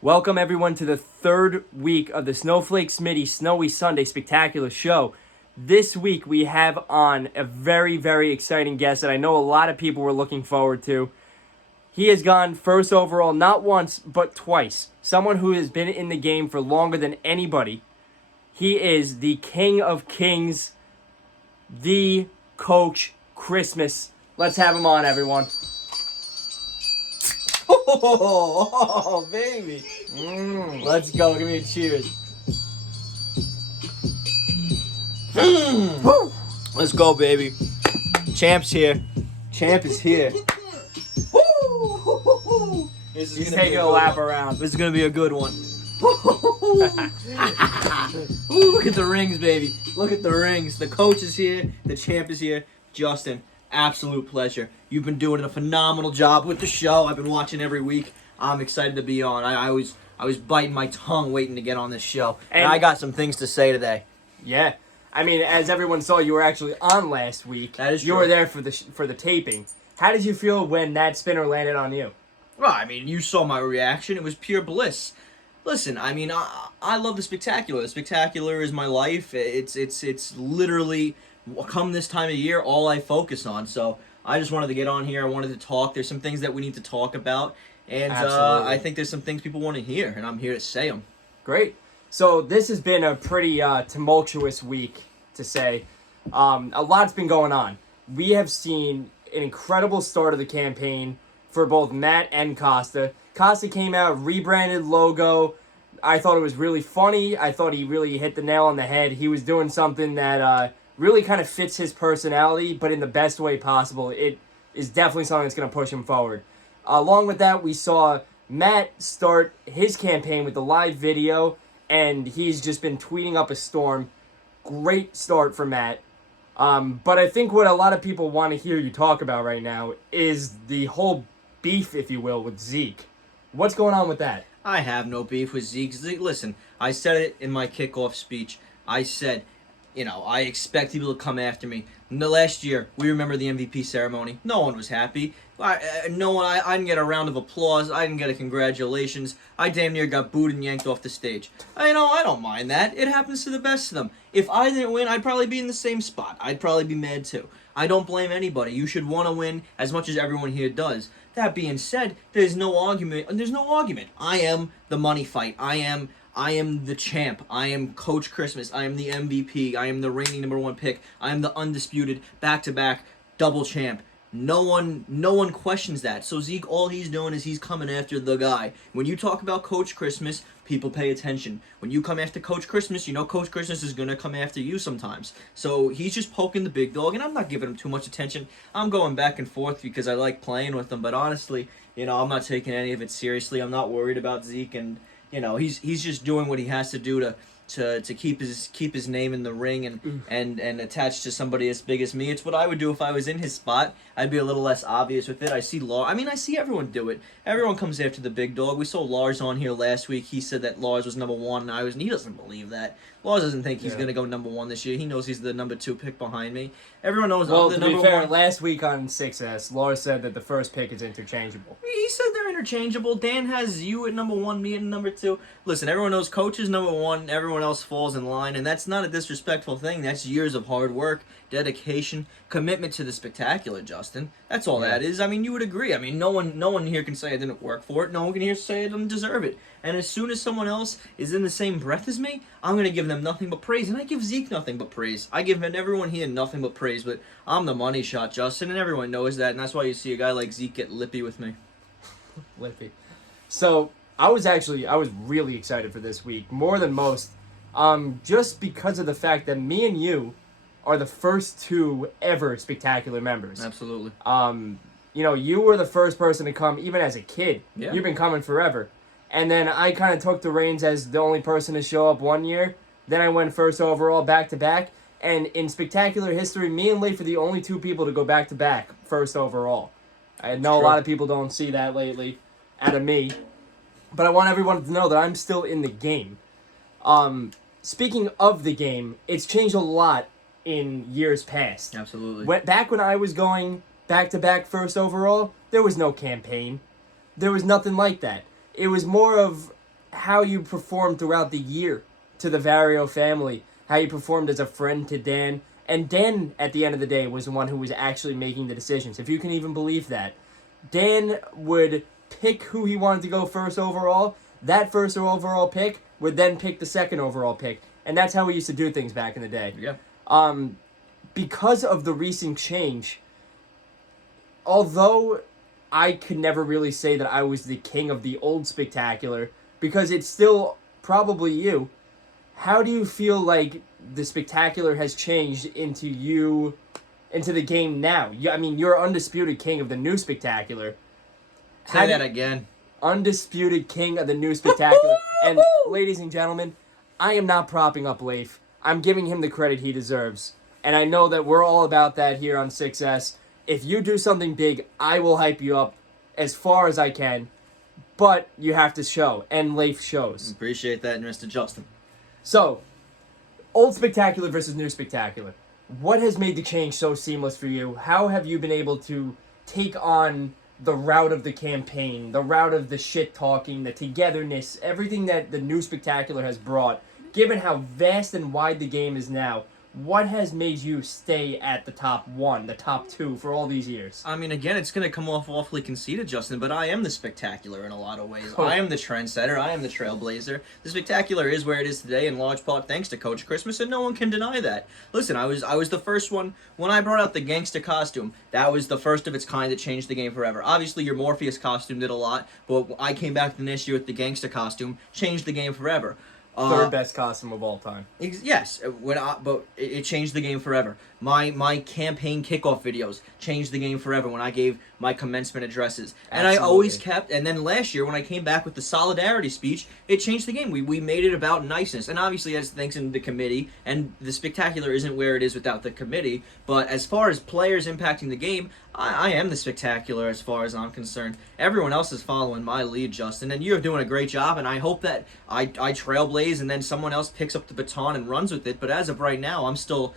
Welcome everyone to the third week of the Snowflake Smitty Snowy Sunday Spectacular Show. This week we have on a very, very exciting guest that I know a lot of people were looking forward to. He has gone first overall not once, but twice. Someone who has been in the game for longer than anybody. He is the King of Kings, the Coach Christmas. Let's have him on, everyone. Oh, baby. Let's go. Give me a cheers. Let's go, baby. Champ's here. Champ is here. This is He's gonna be taking a a good lap one. around. This is gonna be a good one. Ooh, look at the rings, baby. Look at the rings. The coach is here. The champ is here. Justin, absolute pleasure. You've been doing a phenomenal job with the show. I've been watching every week. I'm excited to be on. I was biting my tongue waiting to get on this show, and I got some things to say today. Yeah. I mean, as everyone saw, you were actually on last week. That is You true. were there for the taping. How did you feel when that spinner landed on you? Well, I mean, you saw my reaction. It was pure bliss. Listen, I mean, I love the spectacular. The spectacular is my life. It's literally, come this time of year, all I focus on. So I just wanted to get on here. I wanted to talk. There's some things that we need to talk about. And Absolutely. I think there's some things people want to hear, and I'm here to say them. Great. So this has been a pretty tumultuous week, to say. A lot's been going on. We have seen an incredible start of the campaign for both Matt and Costa. Costa came out, rebranded logo. I thought it was really funny. I thought he really hit the nail on the head. He was doing something that really kind of fits his personality, but in the best way possible. It is definitely something that's going to push him forward. Along with that, we saw Matt start his campaign with the live video, and he's just been tweeting up a storm. Great start for Matt. But I think what a lot of people want to hear you talk about right now is the whole beef, if you will, with Zeke. What's going on with that? I have no beef with Zeke. Zeke, listen, I said it in my kickoff speech. I said, I expect people to come after me. Last year, we remember the MVP ceremony. No one was happy. I didn't get a round of applause. I didn't get a congratulations. I damn near got booed and yanked off the stage. I don't mind that. It happens to the best of them. If I didn't win, I'd probably be in the same spot. I'd probably be mad too. I don't blame anybody. You should want to win as much as everyone here does. That being said, there's no argument. I am the money fight. I am the champ. I am Coach Christmas. I am the MVP. I am the reigning #1 pick. I am the undisputed back-to-back double champ. No one questions that. So Zeke, all he's doing is he's coming after the guy. When you talk about Coach Christmas, people pay attention. When you come after Coach Christmas, Coach Christmas is going to come after you sometimes. So he's just poking the big dog, and I'm not giving him too much attention. I'm going back and forth because I like playing with him, but honestly, I'm not taking any of it seriously. I'm not worried about Zeke, and he's just doing what he has to do to keep his name in the ring and attached to somebody as big as me. It's what I would do if I was in his spot. I'd be a little less obvious with it. I see everyone do it. Everyone comes after the big dog. We saw Lars on here last week. He said that Lars was #1, and he doesn't believe that. Lars doesn't think he's gonna go #1 this year. He knows he's the #2 pick behind me. Everyone knows Well, I'm the to be number fair, one. last week on 6S, Lars said that the first pick is interchangeable. He said they're interchangeable. Dan has you at #1, me at #2. Listen, everyone knows Coach is #1. Everyone else falls in line, and that's not a disrespectful thing. That's years of hard work, dedication, commitment to the spectacular, Justin. That's all that is. I mean, you would agree. I mean, no one here can say I didn't work for it. No one can here say I didn't deserve it. And as soon as someone else is in the same breath as me, I'm going to give them nothing but praise. And I give Zeke nothing but praise. I give everyone here nothing but praise. But I'm the money shot, Justin, and everyone knows that. And that's why you see a guy like Zeke get lippy with me. Lippy. So I was really excited for this week, more than most, just because of the fact that me and you are the first two ever spectacular members. Absolutely. You were the first person to come, even as a kid. Yeah. You've been coming forever. And then I kind of took the reins as the only person to show up one year. Then I went first overall back to back. And in spectacular history, me and Leif are the only two people to go back to back first overall. I know a lot of people don't see that lately out of me. But I want everyone to know that I'm still in the game. Speaking of the game, it's changed a lot in years past. Absolutely. Back when I was going back-to-back first overall, there was no campaign. There was nothing like that. It was more of how you performed throughout the year to the Vario family, how you performed as a friend to Dan. And Dan, at the end of the day, was the one who was actually making the decisions, if you can even believe that. Dan would pick who he wanted to go first overall. That first overall pick would then pick the second overall pick. And that's how we used to do things back in the day. Yeah. Because of the recent change, although I could never really say that I was the king of the old spectacular, because it's still probably you, how do you feel like the spectacular has changed into the game now? I mean, you're undisputed king of the new spectacular. Say that again. Undisputed king of the new spectacular. And ladies and gentlemen, I am not propping up Leif. I'm giving him the credit he deserves. And I know that we're all about that here on 6S. If you do something big, I will hype you up as far as I can. But you have to show, and Leif shows. Appreciate that, Mr. Justin. So, old spectacular versus new spectacular. What has made the change so seamless for you? How have you been able to take on the route of the campaign, the route of the shit talking, the togetherness, everything that the new spectacular has brought, given how vast and wide the game is now? What has made you stay at the top one, the top two for all these years? I mean, again, it's going to come off awfully conceited, Justin, but I am the spectacular in a lot of ways. Oh. I am the trendsetter. I am the trailblazer. The spectacular is where it is today, in large part thanks to Coach Christmas, and no one can deny that. Listen, I was the first one when I brought out the gangster costume. That was the first of its kind that changed the game forever. Obviously, your Morpheus costume did a lot, but I came back the next year with the gangster costume, changed the game forever. Third best costume of all time. Yes, but it changed the game forever. My campaign kickoff videos changed the game forever when I gave my commencement addresses. And Absolutely. I always kept, and then last year when I came back with the solidarity speech, it changed the game. We made it about niceness. And obviously that's thanks in the committee, and the spectacular isn't where it is without the committee. But as far as players impacting the game, I am the spectacular as far as I'm concerned. Everyone else is following my lead, Justin, and you're doing a great job, and I hope that I trailblaze and then someone else picks up the baton and runs with it. But as of right now, I still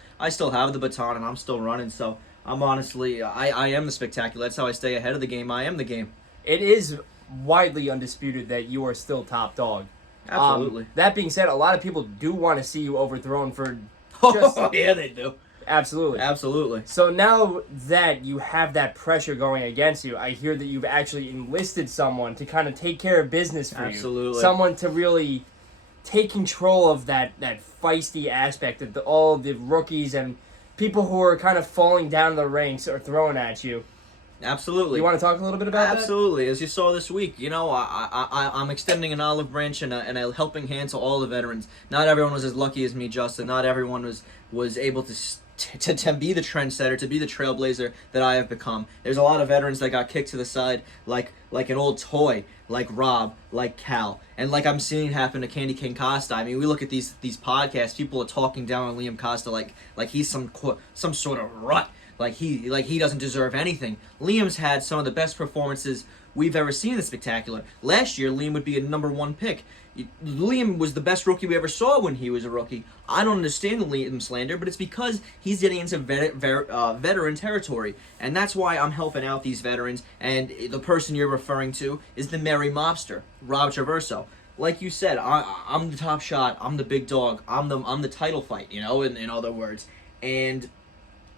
have the baton and I'm still running, so I'm honestly, I am the spectacular. That's how I stay ahead of the game. I am the game. It is widely undisputed that you are still top dog. Absolutely. That being said, a lot of people do want to see you overthrown for just... Oh, yeah, they do. Absolutely. Absolutely. So now that you have that pressure going against you, I hear that you've actually enlisted someone to kind of take care of business for you. Absolutely. Someone to really take control of that feisty aspect that all the rookies and people who are kind of falling down the ranks are throwing at you. Absolutely. You want to talk a little bit about that? Absolutely. As you saw this week, I'm extending an olive branch and a helping hand to all the veterans. Not everyone was as lucky as me, Justin. Not everyone was able to be the trendsetter, to be the trailblazer that I have become. There's a lot of veterans that got kicked to the side like an old toy, like Rob, like Cal, and like I'm seeing happen to Candy King Costa. I mean, we look at these podcasts, people are talking down on Liam Costa like he's some sort of rut. Like he doesn't deserve anything. Liam's had some of the best performances we've ever seen in the spectacular. Last year, Liam would be a number one pick. Liam was the best rookie we ever saw when he was a rookie. I don't understand the Liam slander, but it's because he's getting into veteran territory, and that's why I'm helping out these veterans. And the person you're referring to is the merry mobster, Rob Traverso. Like you said, I'm the top shot. I'm the big dog. I'm the title fight. In other words, and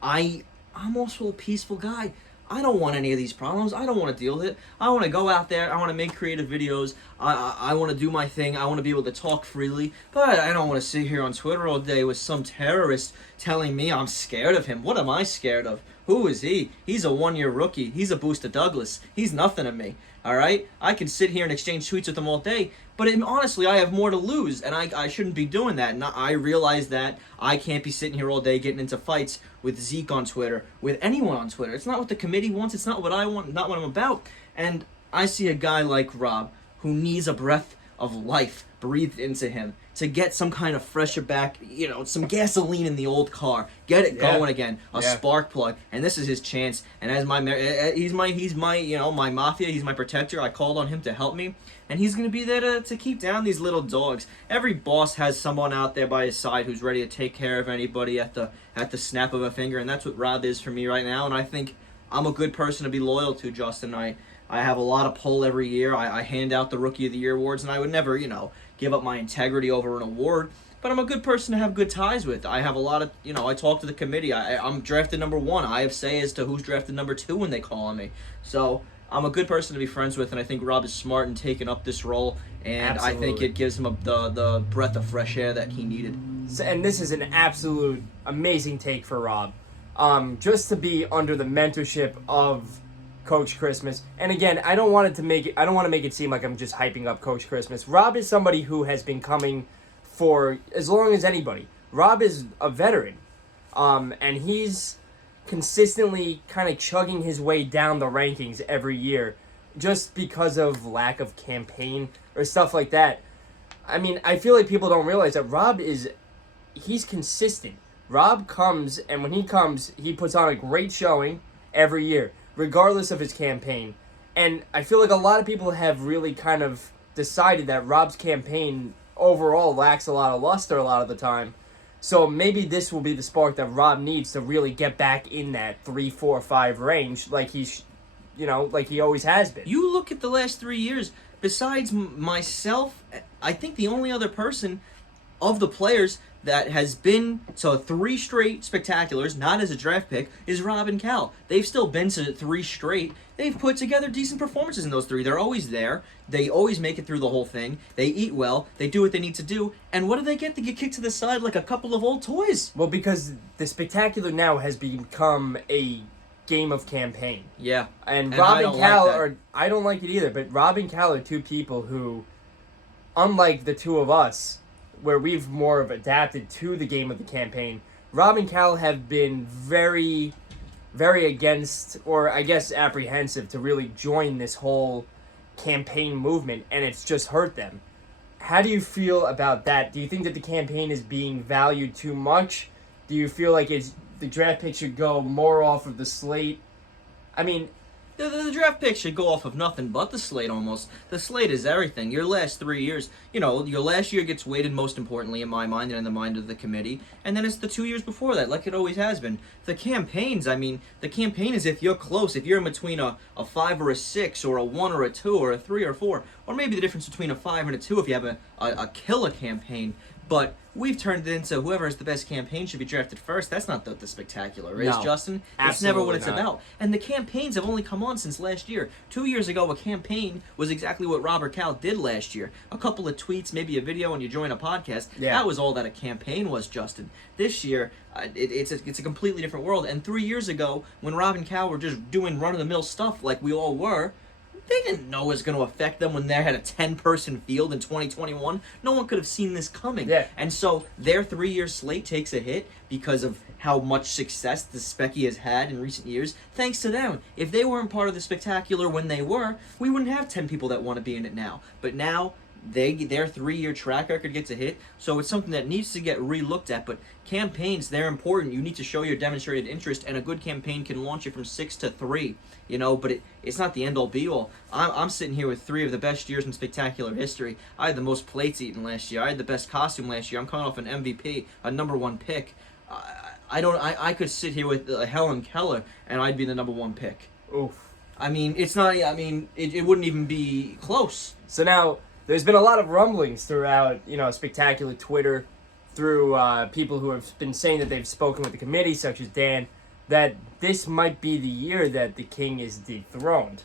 I'm also a peaceful guy. I don't want any of these problems. I don't want to deal with it. I want to go out there. I want to make creative videos. I want to do my thing. I want to be able to talk freely. But I don't want to sit here on Twitter all day with some terrorist telling me I'm scared of him. What am I scared of? Who is he? He's a one-year rookie. He's a Booster Douglas. He's nothing to me. All right? I can sit here and exchange tweets with him all day. But honestly, I have more to lose, and I shouldn't be doing that. And I realize that I can't be sitting here all day getting into fights with Zeke on Twitter, with anyone on Twitter. It's not what the committee wants. It's not what I want, not what I'm about. And I see a guy like Rob who needs a breath of life breathed into him to get some kind of fresher back, some gasoline in the old car, get it going again, a spark plug, and this is his chance. And as he's my mafia, he's my protector. I called on him to help me, and he's gonna be there to keep down these little dogs. Every boss has someone out there by his side who's ready to take care of anybody at the snap of a finger, and that's what Rob is for me right now. And I think I'm a good person to be loyal to, Justin. I I have a lot of pull every year. I hand out the Rookie of the Year awards, and I would never, give up my integrity over an award. But I'm a good person to have good ties with. I have a lot of, I talk to the committee. I'm drafted number 1. I have say as to who's drafted number 2 when they call on me. So I'm a good person to be friends with, and I think Rob is smart in taking up this role, and I think Absolutely. it gives him the breath of fresh air that he needed. And this is an absolute amazing take for Rob. Just to be under the mentorship of Coach Christmas. And again, I don't want to make it seem like I'm just hyping up Coach Christmas. Rob is somebody who has been coming for as long as anybody. Rob is a veteran. And he's consistently kind of chugging his way down the rankings every year just because of lack of campaign or stuff like that. I mean, I feel like people don't realize that he's consistent. Rob comes, and when he comes, he puts on a great showing every year, regardless of his campaign. And I feel like a lot of people have really kind of decided that Rob's campaign overall lacks a lot of luster a lot of the time. So maybe this will be the spark that Rob needs to really get back in that 3, 4, 5 range like like he always has been. You look at the last 3 years, besides myself, I think the only other person of the players that has been to 3 straight spectaculars, not as a draft pick, is Rob and Cal. They've still been to 3 straight. They've put together decent performances in those 3. They're always there. They always make it through the whole thing. They eat well. They do what they need to do. And what do they get? They get kicked to the side like a couple of old toys. Well, because the spectacular now has become a game of campaign. Yeah. And And Rob I and don't Cal like that. are, I don't like it either, but Rob and Cal are 2 people who, unlike the 2 of us, where we've more of adapted to the game of the campaign, Rob and Cal have been very, very against, or I guess apprehensive, to really join this whole campaign movement, and it's just hurt them. How do you feel about that? Do you think that the campaign is being valued too much? Do you feel like the draft pick should go more off of the slate? I mean, The draft pick should go off of nothing but the slate almost. The slate is everything. Your last 3 years, your last year gets weighted most importantly in my mind and in the mind of the committee. And then it's the 2 years before that, like it always has been. The campaigns, the campaign is if you're close, if you're in between a 5 or a 6 or a 1 or a 2 or a 3 or 4, or maybe the difference between a 5 and a 2 if you have a killer campaign. But we've turned it into whoever has the best campaign should be drafted first. That's not the spectacular, is No, Justin? It's never what absolutely it's not. about. And the campaigns have only come on since last year. 2 years ago, a campaign was exactly what Robert Cal did last year. A couple of tweets, maybe a video, and you join a podcast. Yeah. That was all that a campaign was, Justin. This year, it's a completely different world. And 3 years ago, when Rob and Cal were just doing run-of-the-mill stuff like we all were, they didn't know it was going to affect them when they had a 10-person field in 2021. No one could have seen this coming. Yeah. And so their 3-year slate takes a hit because of how much success the Specky has had in recent years. Thanks to them. If they weren't part of the spectacular when they were, we wouldn't have 10 people that want to be in it now. But now their 3-year track record gets a hit, so it's something that needs to get re-looked at. But campaigns, they're important. You need to show your demonstrated interest, and a good campaign can launch you from 6 to 3. But it's not the end-all be-all. I'm sitting here with 3 of the best years in spectacular history. I had the most plates eaten last year. I had the best costume last year. I'm coming off an MVP, a number 1 pick. I could sit here with Helen Keller, and I'd be the number 1 pick. oof. It's not. It wouldn't even be close. So now, there's been a lot of rumblings throughout, spectacular Twitter, through people who have been saying that they've spoken with the committee, such as Dan, that this might be the year that the king is dethroned.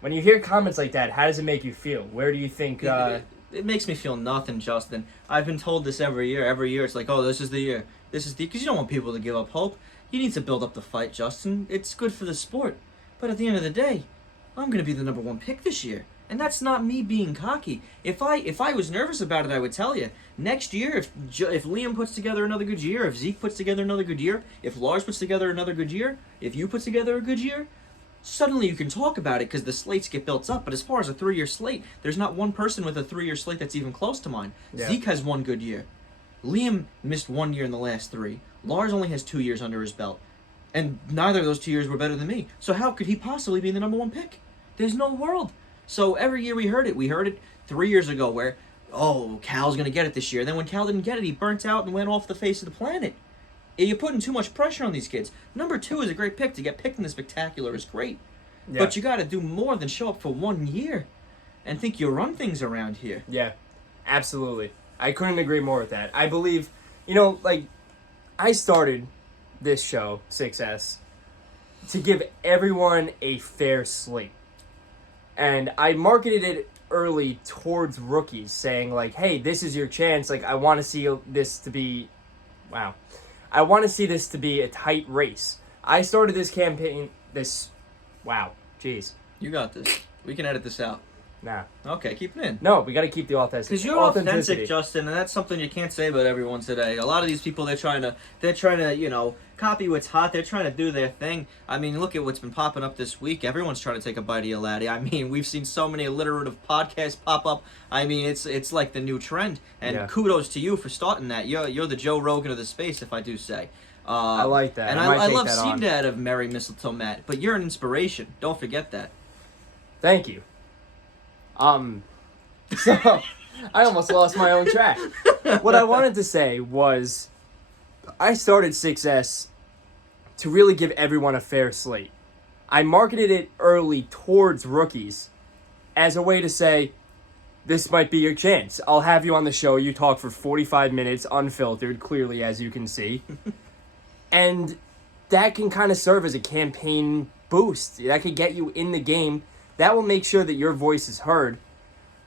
When you hear comments like that, how does it make you feel? Where do you think... It makes me feel nothing, Justin. I've been told this every year. Every year it's like, oh, this is the year. Because you don't want people to give up hope. You need to build up the fight, Justin. It's good for the sport. But at the end of the day, I'm going to be the number 1 pick this year. And that's not me being cocky. If I was nervous about it, I would tell you. Next year, if Liam puts together another good year, if Zeke puts together another good year, if Lars puts together another good year, if you put together a good year, suddenly you can talk about it because the slates get built up. But as far as a 3-year slate, there's not one person with a 3-year slate that's even close to mine. Yeah. Zeke has 1 good year. Liam missed 1 year in the last 3. Lars only has 2 years under his belt. And neither of those 2 years were better than me. So how could he possibly be the number 1 pick? There's no world. So every year we heard it. We heard it 3 years ago where, oh, Cal's going to get it this year. Then when Cal didn't get it, he burnt out and went off the face of the planet. You're putting too much pressure on these kids. Number 2 is a great pick. To get picked in the spectacular is great. Yeah. But you got to do more than show up for 1 year and think you run things around here. Yeah, absolutely. I couldn't agree more with that. I believe, like, I started this show, 6S, to give everyone a fair slate. And I marketed it early towards rookies, saying, like, hey, this is your chance. Like, I want to see this to be, wow. I want to see this to be a tight race. I started this campaign, wow, jeez. You got this. We can edit this out. Nah. Okay, keep it in. No, we got to keep the authenticity. Because you're authentic, Justin, and that's something you can't say about everyone today. A lot of these people, they're trying to, copy what's hot. They're trying to do their thing. I mean, look at what's been popping up this week. Everyone's trying to take a bite of you, laddie. I mean, we've seen so many alliterative podcasts pop up. I mean, it's like the new trend. And kudos to you for starting that. You're the Joe Rogan of the space, if I do say. I like that. And I love seeing that of Merry Mistletoe Matt. But you're an inspiration. Don't forget that. Thank you. So I almost lost my own track. What I wanted to say was I started 6S to really give everyone a fair slate. I marketed it early towards rookies as a way to say, this might be your chance. I'll have you on the show. You talk for 45 minutes, unfiltered, clearly, as you can see. And that can kind of serve as a campaign boost. That could get you in the game. That will make sure that your voice is heard.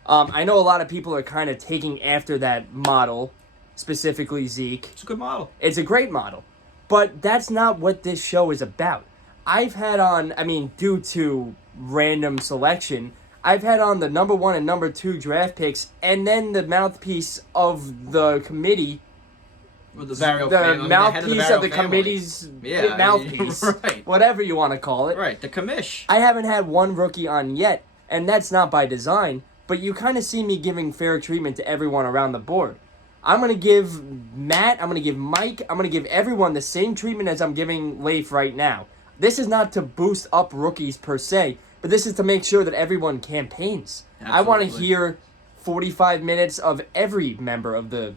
I know a lot of people are kind of taking after that model, specifically Zeke. It's a good model. It's a great model. But that's not what this show is about. I've had on, due to random selection, I've had on the number 1 and number 2 draft picks, and then the mouthpiece of the committee. With the mouthpiece of the committee's mouthpiece. Right. Whatever you want to call it. Right, the commish. I haven't had one rookie on yet, and that's not by design, but you kind of see me giving fair treatment to everyone around the board. I'm going to give Matt, I'm going to give Mike, I'm going to give everyone the same treatment as I'm giving Leif right now. This is not to boost up rookies per se, but this is to make sure that everyone campaigns. Absolutely. I want to hear 45 minutes of every member of the...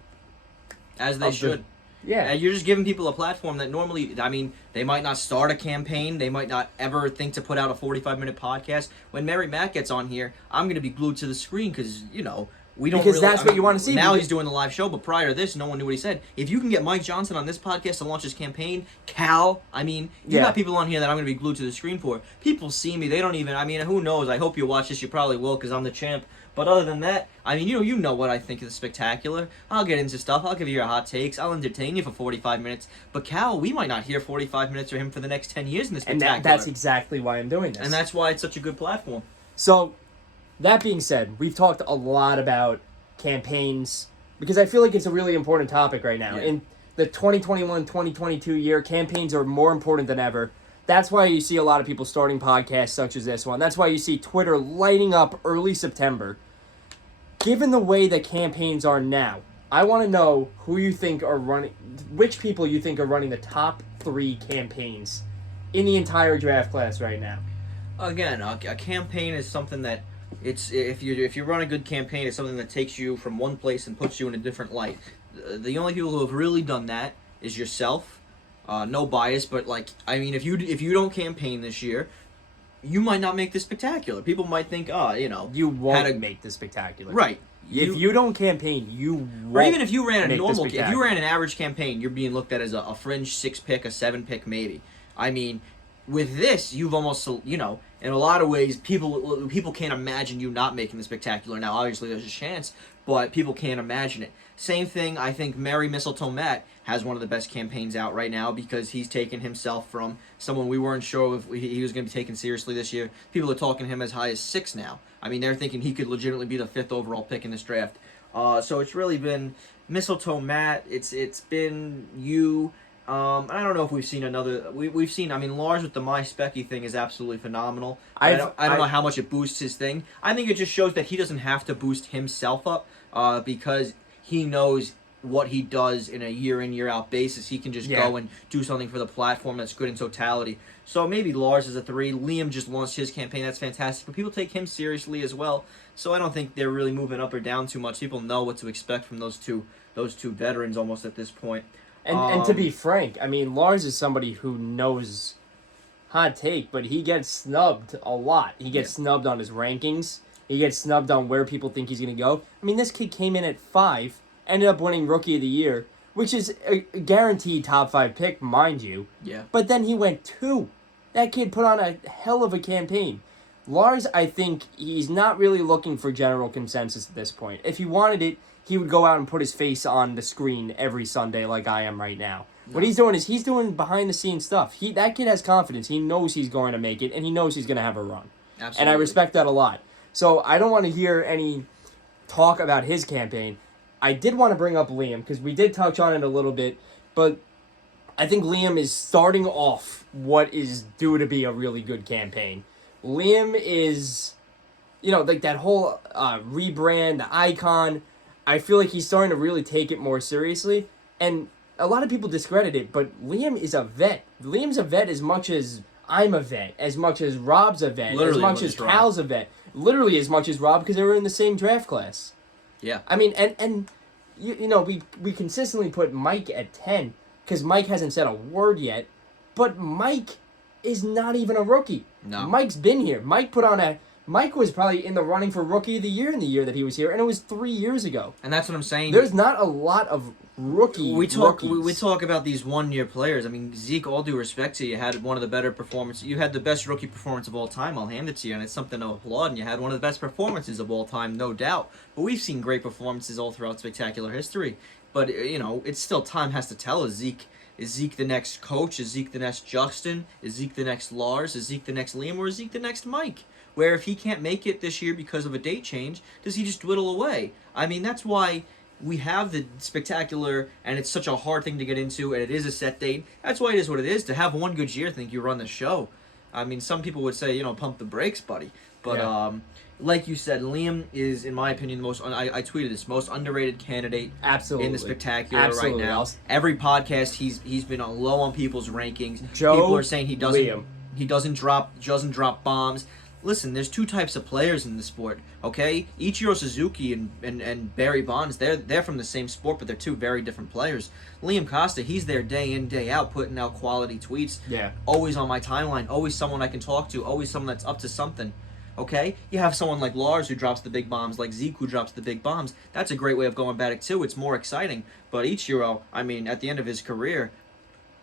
As they should. Yeah. And you're just giving people a platform that normally, they might not start a campaign. They might not ever think to put out a 45-minute podcast. When Mary Matt gets on here, I'm going to be glued to the screen because, we don't because that's what you want to see. Now he's doing the live show, but prior to this, no one knew what he said. If you can get Mike Johnson on this podcast to launch his campaign, Cal, you got people on here that I'm going to be glued to the screen for. People see me. They don't even, who knows? I hope you watch this. You probably will because I'm the champ. But other than that, you know what I think of the Spectacular. I'll get into stuff. I'll give you your hot takes. I'll entertain you for 45 minutes. But Cal, we might not hear 45 minutes from him for the next 10 years in the Spectacular. And that's exactly why I'm doing this. And that's why it's such a good platform. So, that being said, we've talked a lot about campaigns because I feel like it's a really important topic right now. Yeah. In the 2021-2022 year, campaigns are more important than ever. That's why you see a lot of people starting podcasts such as this one. That's why you see Twitter lighting up early September. Given the way that campaigns are now, I want to know which people you think are running the top 3 campaigns in the entire draft class right now. Again, a campaign is something that if you run a good campaign, it's something that takes you from one place and puts you in a different light. The only people who have really done that is yourself. No bias, but if you don't campaign this year, you might not make the Spectacular. People might think, you won't make the Spectacular. Right. If you don't campaign, you won't. Or even if you ran if you ran an average campaign, you're being looked at as a fringe 6-pick, a 7-pick maybe. With this, you've almost, in a lot of ways, people can't imagine you not making the Spectacular. Now, obviously, there's a chance, but people can't imagine it. Same thing, I think Merry Mistletoe Matt has one of the best campaigns out right now because he's taken himself from someone we weren't sure if he was going to be taken seriously this year. People are talking him as high as 6 now. They're thinking he could legitimately be the 5th overall pick in this draft. So it's really been Mistletoe Matt. It's been you. I don't know if we've seen another. We've seen. Lars with the My Specky thing is absolutely phenomenal. I don't know how much it boosts his thing. I think it just shows that he doesn't have to boost himself up because he knows what he does in a year in, year out basis. He can just go and do something for the platform that's good in totality. So maybe Lars is a 3. Liam just launched his campaign. That's fantastic. But people take him seriously as well. So I don't think they're really moving up or down too much. People know what to expect from those two veterans almost at this point. And to be frank, Lars is somebody who knows hot take, but he gets snubbed a lot. He gets snubbed on his rankings. He gets snubbed on where people think he's going to go. I mean, this kid came in at 5, ended up winning Rookie of the Year, which is a guaranteed top 5 pick, mind you. Yeah. But then he went 2. That kid put on a hell of a campaign. Lars, I think he's not really looking for general consensus at this point. If he wanted it, he would go out and put his face on the screen every Sunday like I am right now. No. What he's doing is he's doing behind-the-scenes stuff. That kid has confidence. He knows he's going to make it, and he knows he's going to have a run. Absolutely. And I respect that a lot. So I don't want to hear any talk about his campaign. I did want to bring up Liam, because we did touch on it a little bit, but I think Liam is starting off what is due to be a really good campaign. Liam is, like that whole rebrand, the icon. I feel like he's starting to really take it more seriously. And a lot of people discredit it, but Liam is a vet. Liam's a vet as much as I'm a vet, as much as Rob's a vet, Literally, as much as Cal's a vet. Literally as much as Rob, because they were in the same draft class. Yeah. I mean, and we consistently put Mike at 10, because Mike hasn't said a word yet, but Mike is not even a rookie. No. Mike's been here. Mike was probably in the running for Rookie of the Year in the year that he was here, and it was 3 years ago. And that's what I'm saying. There's not a lot of rookies. We talk about these one-year players. I mean, Zeke, all due respect to you, had one of the better performances. You had the best rookie performance of all time. I'll hand it to you, and it's something to applaud. And you had one of the best performances of all time, no doubt. But we've seen great performances all throughout spectacular history. But, it's still time has to tell. Is Zeke the next coach? Is Zeke the next Justin? Is Zeke the next Lars? Is Zeke the next Liam? Or is Zeke the next Mike? Where if he can't make it this year because of a date change, does he just dwindle away? I mean, that's why we have the spectacular, and it's such a hard thing to get into, and it is a set date. That's why it is what it is. To have one good year, I think you run the show. I mean, some people would say, pump the brakes, buddy. But like you said, Liam is, in my opinion, the most. I tweeted this, most underrated candidate. Absolutely. In the spectacular Absolutely. right now. Every podcast, he's been low on people's rankings. Joe, people are saying he Liam. doesn't drop bombs. Listen, there's two types of players in the sport, okay? Ichiro Suzuki and Barry Bonds, they're from the same sport, but they're two very different players. Liam Costa, he's there day in, day out, putting out quality tweets. Yeah. Always on my timeline, always someone I can talk to, always someone that's up to something, okay? You have someone like Lars who drops the big bombs, like Zeke who drops the big bombs. That's a great way of going about it, too. It's more exciting. But Ichiro, I mean, at the end of his career,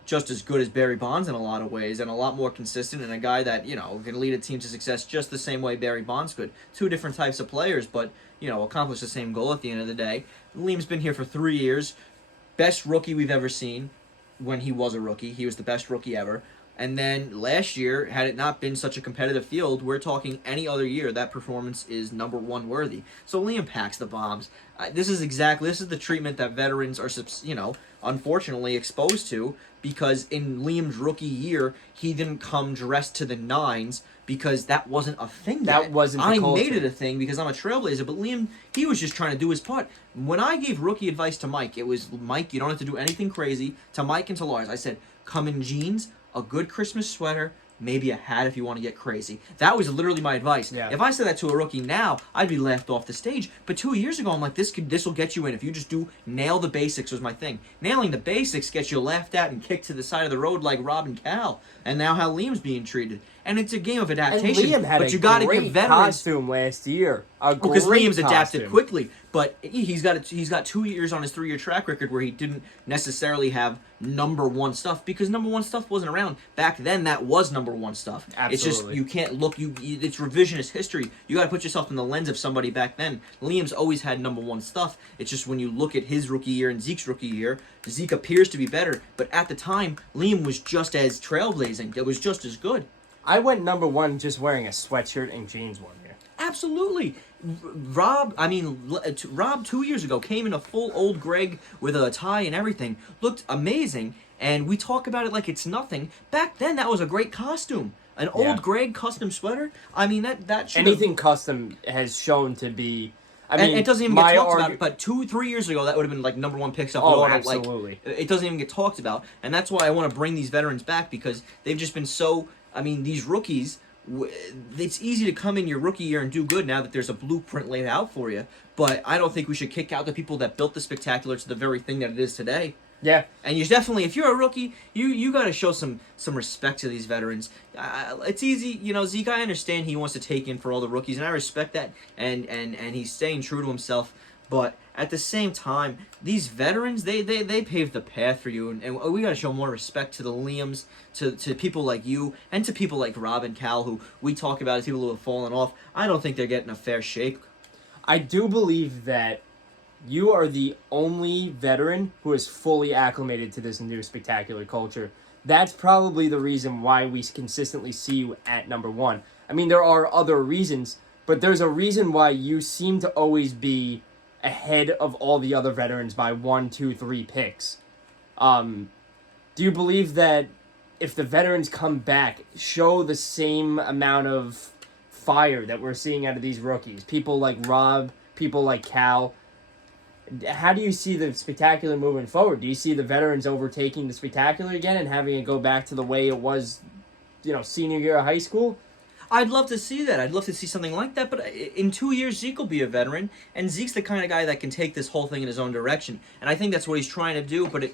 just as good as Barry Bonds in a lot of ways, and a lot more consistent, and a guy that, can lead a team to success just the same way Barry Bonds could. Two different types of players, but, accomplish the same goal at the end of the day. Liam's been here for 3 years. Best rookie we've ever seen when he was a rookie. He was the best rookie ever. And then last year, had it not been such a competitive field, we're talking any other year, that performance is number one worthy. So Liam packs the bombs. This is the treatment that veterans are, unfortunately exposed to, because in Liam's rookie year, he didn't come dressed to the nines because that wasn't a thing yet. That wasn't the culture. I made it a thing because I'm a trailblazer, but Liam, he was just trying to do his part. When I gave rookie advice to Mike, it was, Mike, you don't have to do anything crazy. To Mike and to Lars, I said, come in jeans, a good Christmas sweater, maybe a hat if you want to get crazy. That was literally my advice. Yeah. If I said that to a rookie now, I'd be laughed off the stage. But 2 years ago, I'm like, this will get you in. If you just nail the basics was my thing. Nailing the basics gets you laughed at and kicked to the side of the road like Rob and Cal. And now how Liam's being treated. And it's a game of adaptation. And Liam had but you got to give veterans costume last year. Because Liam's adapted costume. quickly, but he's got 2 years on his 3-year track record where he didn't necessarily have number one stuff, because number one stuff wasn't around back then. That was number one stuff. Absolutely. It's just you can't look. It's revisionist history. You got to put yourself in the lens of somebody back then. Liam's always had number one stuff. It's just when you look at his rookie year and Zeke's rookie year, Zeke appears to be better, but at the time Liam was just as trailblazing. It was just as good. I went number one just wearing a sweatshirt and jeans one year. Absolutely. Rob 2 years ago came in a full old Greg with a tie and everything. Looked amazing, and we talk about it like it's nothing. Back then, that was a great costume. An old Greg custom sweater. I mean, that should anything custom has shown to be. I mean, and it doesn't even get talked about. But 2-3 years ago, that would have been like number one picks up. Oh, absolutely. Like, it doesn't even get talked about, and that's why I want to bring these veterans back, because they've just been so. I mean, these rookies. It's easy to come in your rookie year and do good now that there's a blueprint laid out for you. But I don't think we should kick out the people that built the spectacular to the very thing that it is today. Yeah. And you definitely, if you're a rookie, you got to show some respect to these veterans. It's easy, Zeke. I understand he wants to take in for all the rookies, and I respect that. And he's staying true to himself. But at the same time, these veterans, they paved the path for you, and we got to show more respect to the Liams, to people like you, and to people like Rob and Cal, who we talk about as people who have fallen off. I don't think they're getting a fair shake. I do believe that you are the only veteran who is fully acclimated to this new spectacular culture. That's probably the reason why we consistently see you at number one. I mean, there are other reasons, but there's a reason why you seem to always be ahead of all the other veterans by 1, 2, 3 picks. Do you believe that if the veterans come back, show the same amount of fire that we're seeing out of these rookies, people like Rob, people like Cal, how do you see the spectacular moving forward? Do you see the veterans overtaking the spectacular again and having it go back to the way it was, senior year of high school? I'd love to see that. I'd love to see something like that. But in 2 years, Zeke will be a veteran, and Zeke's the kind of guy that can take this whole thing in his own direction. And I think that's what he's trying to do. But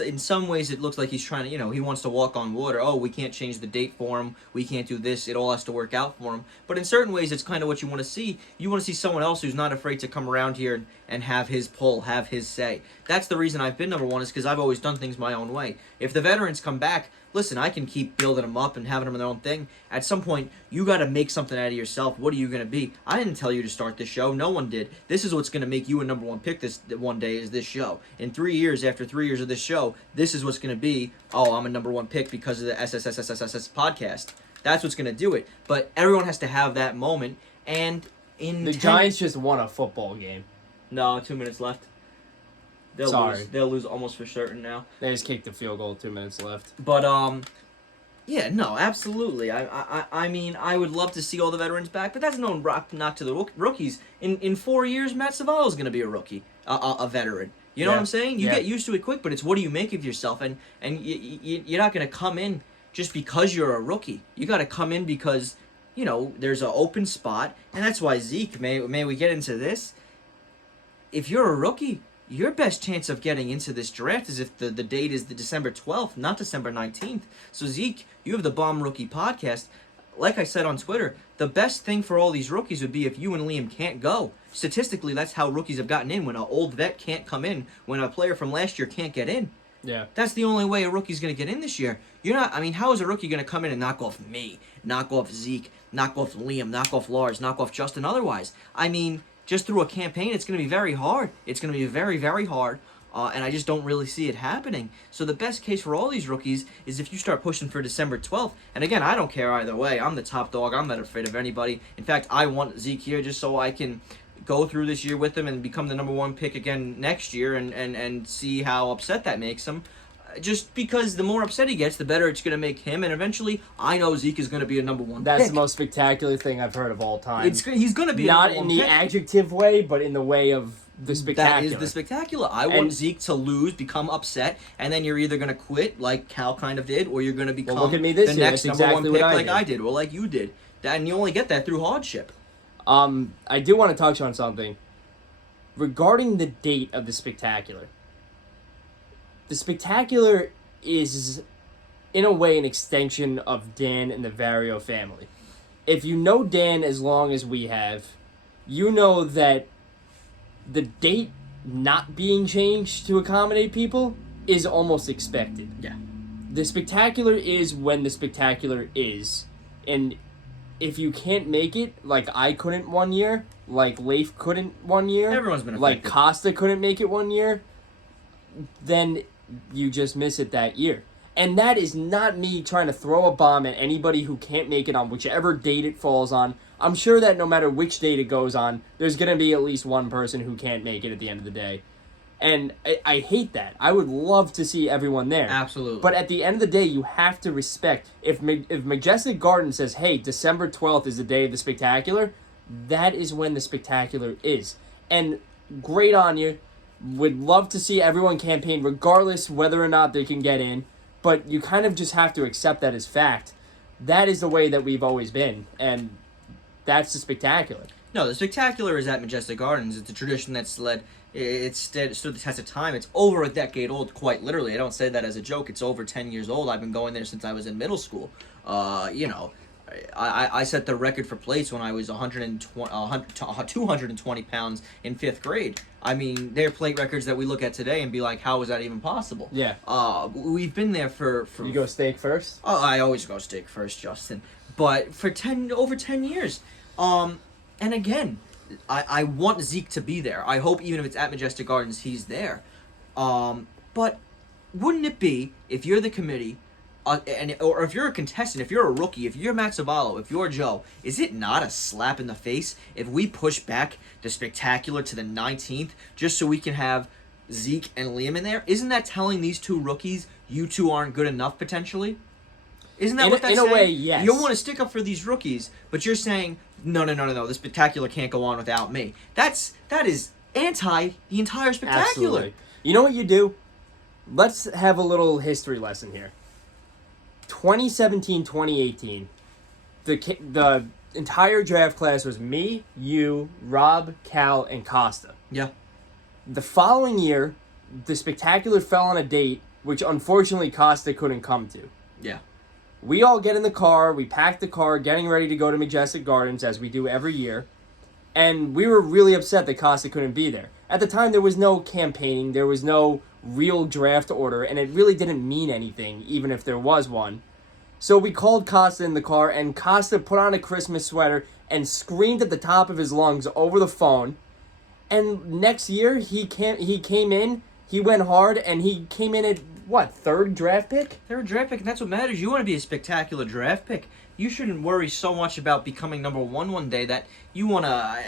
in some ways, it looks like he's trying to, he wants to walk on water. Oh, we can't change the date for him. We can't do this. It all has to work out for him. But in certain ways, it's kind of what you want to see. You want to see someone else who's not afraid to come around here and have his pull, have his say. That's the reason I've been number one, is because I've always done things my own way. If the veterans come back, listen, I can keep building them up and having them in their own thing. At some point, you got to make something out of yourself. What are you going to be? I didn't tell you to start this show. No one did. This is what's going to make you a number one pick this one day, is this show. In 3 years, after 3 years of this show, this is what's going to be, oh, I'm a number one pick because of the S.S.S.S.S.S podcast. That's what's going to do it. But everyone has to have that moment. And the Giants just won a football game. No, 2 minutes left. They'll lose almost for certain now. They just kicked the field goal, 2 minutes left. But yeah, no, absolutely. I mean, I would love to see all the veterans back, but that's no knock to the rookies. In 4 years, Matt Zavallo's going to be a rookie, a veteran. You know what I'm saying? You get used to it quick, but it's what do you make of yourself, and you're not going to come in just because you're a rookie. You got to come in because there's an open spot, and that's why Zeke. May we get into this? If you're a rookie, your best chance of getting into this draft is if the date is the December 12th, not December 19th. So, Zeke, you have the Bomb Rookie podcast. Like I said on Twitter, the best thing for all these rookies would be if you and Liam can't go. Statistically, that's how rookies have gotten in, when an old vet can't come in, when a player from last year can't get in. Yeah. That's the only way a rookie's going to get in this year. How is a rookie going to come in and knock off me, knock off Zeke, knock off Liam, knock off Lars, knock off Justin otherwise? Just through a campaign, it's going to be very hard. It's going to be very, very hard, and I just don't really see it happening. So the best case for all these rookies is if you start pushing for December 12th. And again, I don't care either way. I'm the top dog. I'm not afraid of anybody. In fact, I want Zeke here just so I can go through this year with him and become the number one pick again next year and see how upset that makes him. Just because the more upset he gets, the better it's going to make him, and eventually, I know Zeke is going to be a number one That's pick. the most spectacular thing I've heard of all time. He's going to be not a in number the one pick. adjective way, but in the way of the spectacular. That is the spectacular. I want Zeke to lose, become upset, and then you're either going to quit like Cal kind of did, or you're going to become look at me this the year. next That's number exactly one pick what like I did, or like you did. And you only get that through hardship. I do want to touch on something regarding the date of the spectacular. The spectacular is, in a way, an extension of Dan and the Vario family. If you know Dan as long as we have, you know that the date not being changed to accommodate people is almost expected. Yeah. The spectacular is when the spectacular is. And if you can't make it, like I couldn't 1 year, like Leif couldn't 1 year, Everyone's been like affected. Costa couldn't make it 1 year, then you just miss it that year. And that is not me trying to throw a bomb at anybody who can't make it on whichever date it falls on. I'm sure that no matter which date it goes on, there's going to be at least one person who can't make it at the end of the day. And I hate that. I would love to see everyone there. Absolutely. But at the end of the day, you have to respect. If Majestic Garden says, hey, December 12th is the day of the spectacular, that is when the spectacular is. And great on you. Would love to see everyone campaign regardless whether or not they can get in. But you kind of just have to accept that as fact. That is the way that we've always been. And that's the spectacular. No, the spectacular is at Majestic Gardens. It's a tradition that's led It stood the test of time. It's over a decade old, quite literally. I don't say that as a joke. It's over 10 years old. I've been going there since I was in middle school. You know, I set the record for plates when I was 220 pounds in 5th grade. I mean, they're plate records that we look at today and be like, how is that even possible? Yeah. We've been there for You go steak first? Oh, I always go steak first, Justin. But for over 10 years. And again, I want Zeke to be there. I hope even if it's at Majestic Gardens, he's there. But wouldn't it be, if you're the committee, or if you're a contestant, if you're a rookie, if you're Matt Zavallo, if you're Joe, is it not a slap in the face if we push back the Spectacular to the 19th just so we can have Zeke and Liam in there? Isn't that telling these two rookies you two aren't good enough potentially? Isn't that what that's saying? In a way, yes. You don't want to stick up for these rookies, but you're saying, no, the Spectacular can't go on without me. That is anti the entire Spectacular. Absolutely. You know what you do? Let's have a little history lesson here. 2017-2018, the entire draft class was me, you, Rob, Cal, and Costa. Yeah. The following year, the Spectacular fell on a date, which unfortunately Costa couldn't come to. Yeah. We all get in the car, we pack the car, getting ready to go to Majestic Gardens, as we do every year, and we were really upset that Costa couldn't be there. At the time, there was no campaigning, there was no real draft order, and it really didn't mean anything, even if there was one. So we called Costa in the car, and Costa put on a Christmas sweater and screamed at the top of his lungs over the phone. And next year, he came in, he went hard, and he came in at, what, 3rd draft pick? 3rd draft pick, and that's what matters. You want to be a Spectacular draft pick. You shouldn't worry so much about becoming number 1 one day that you wanna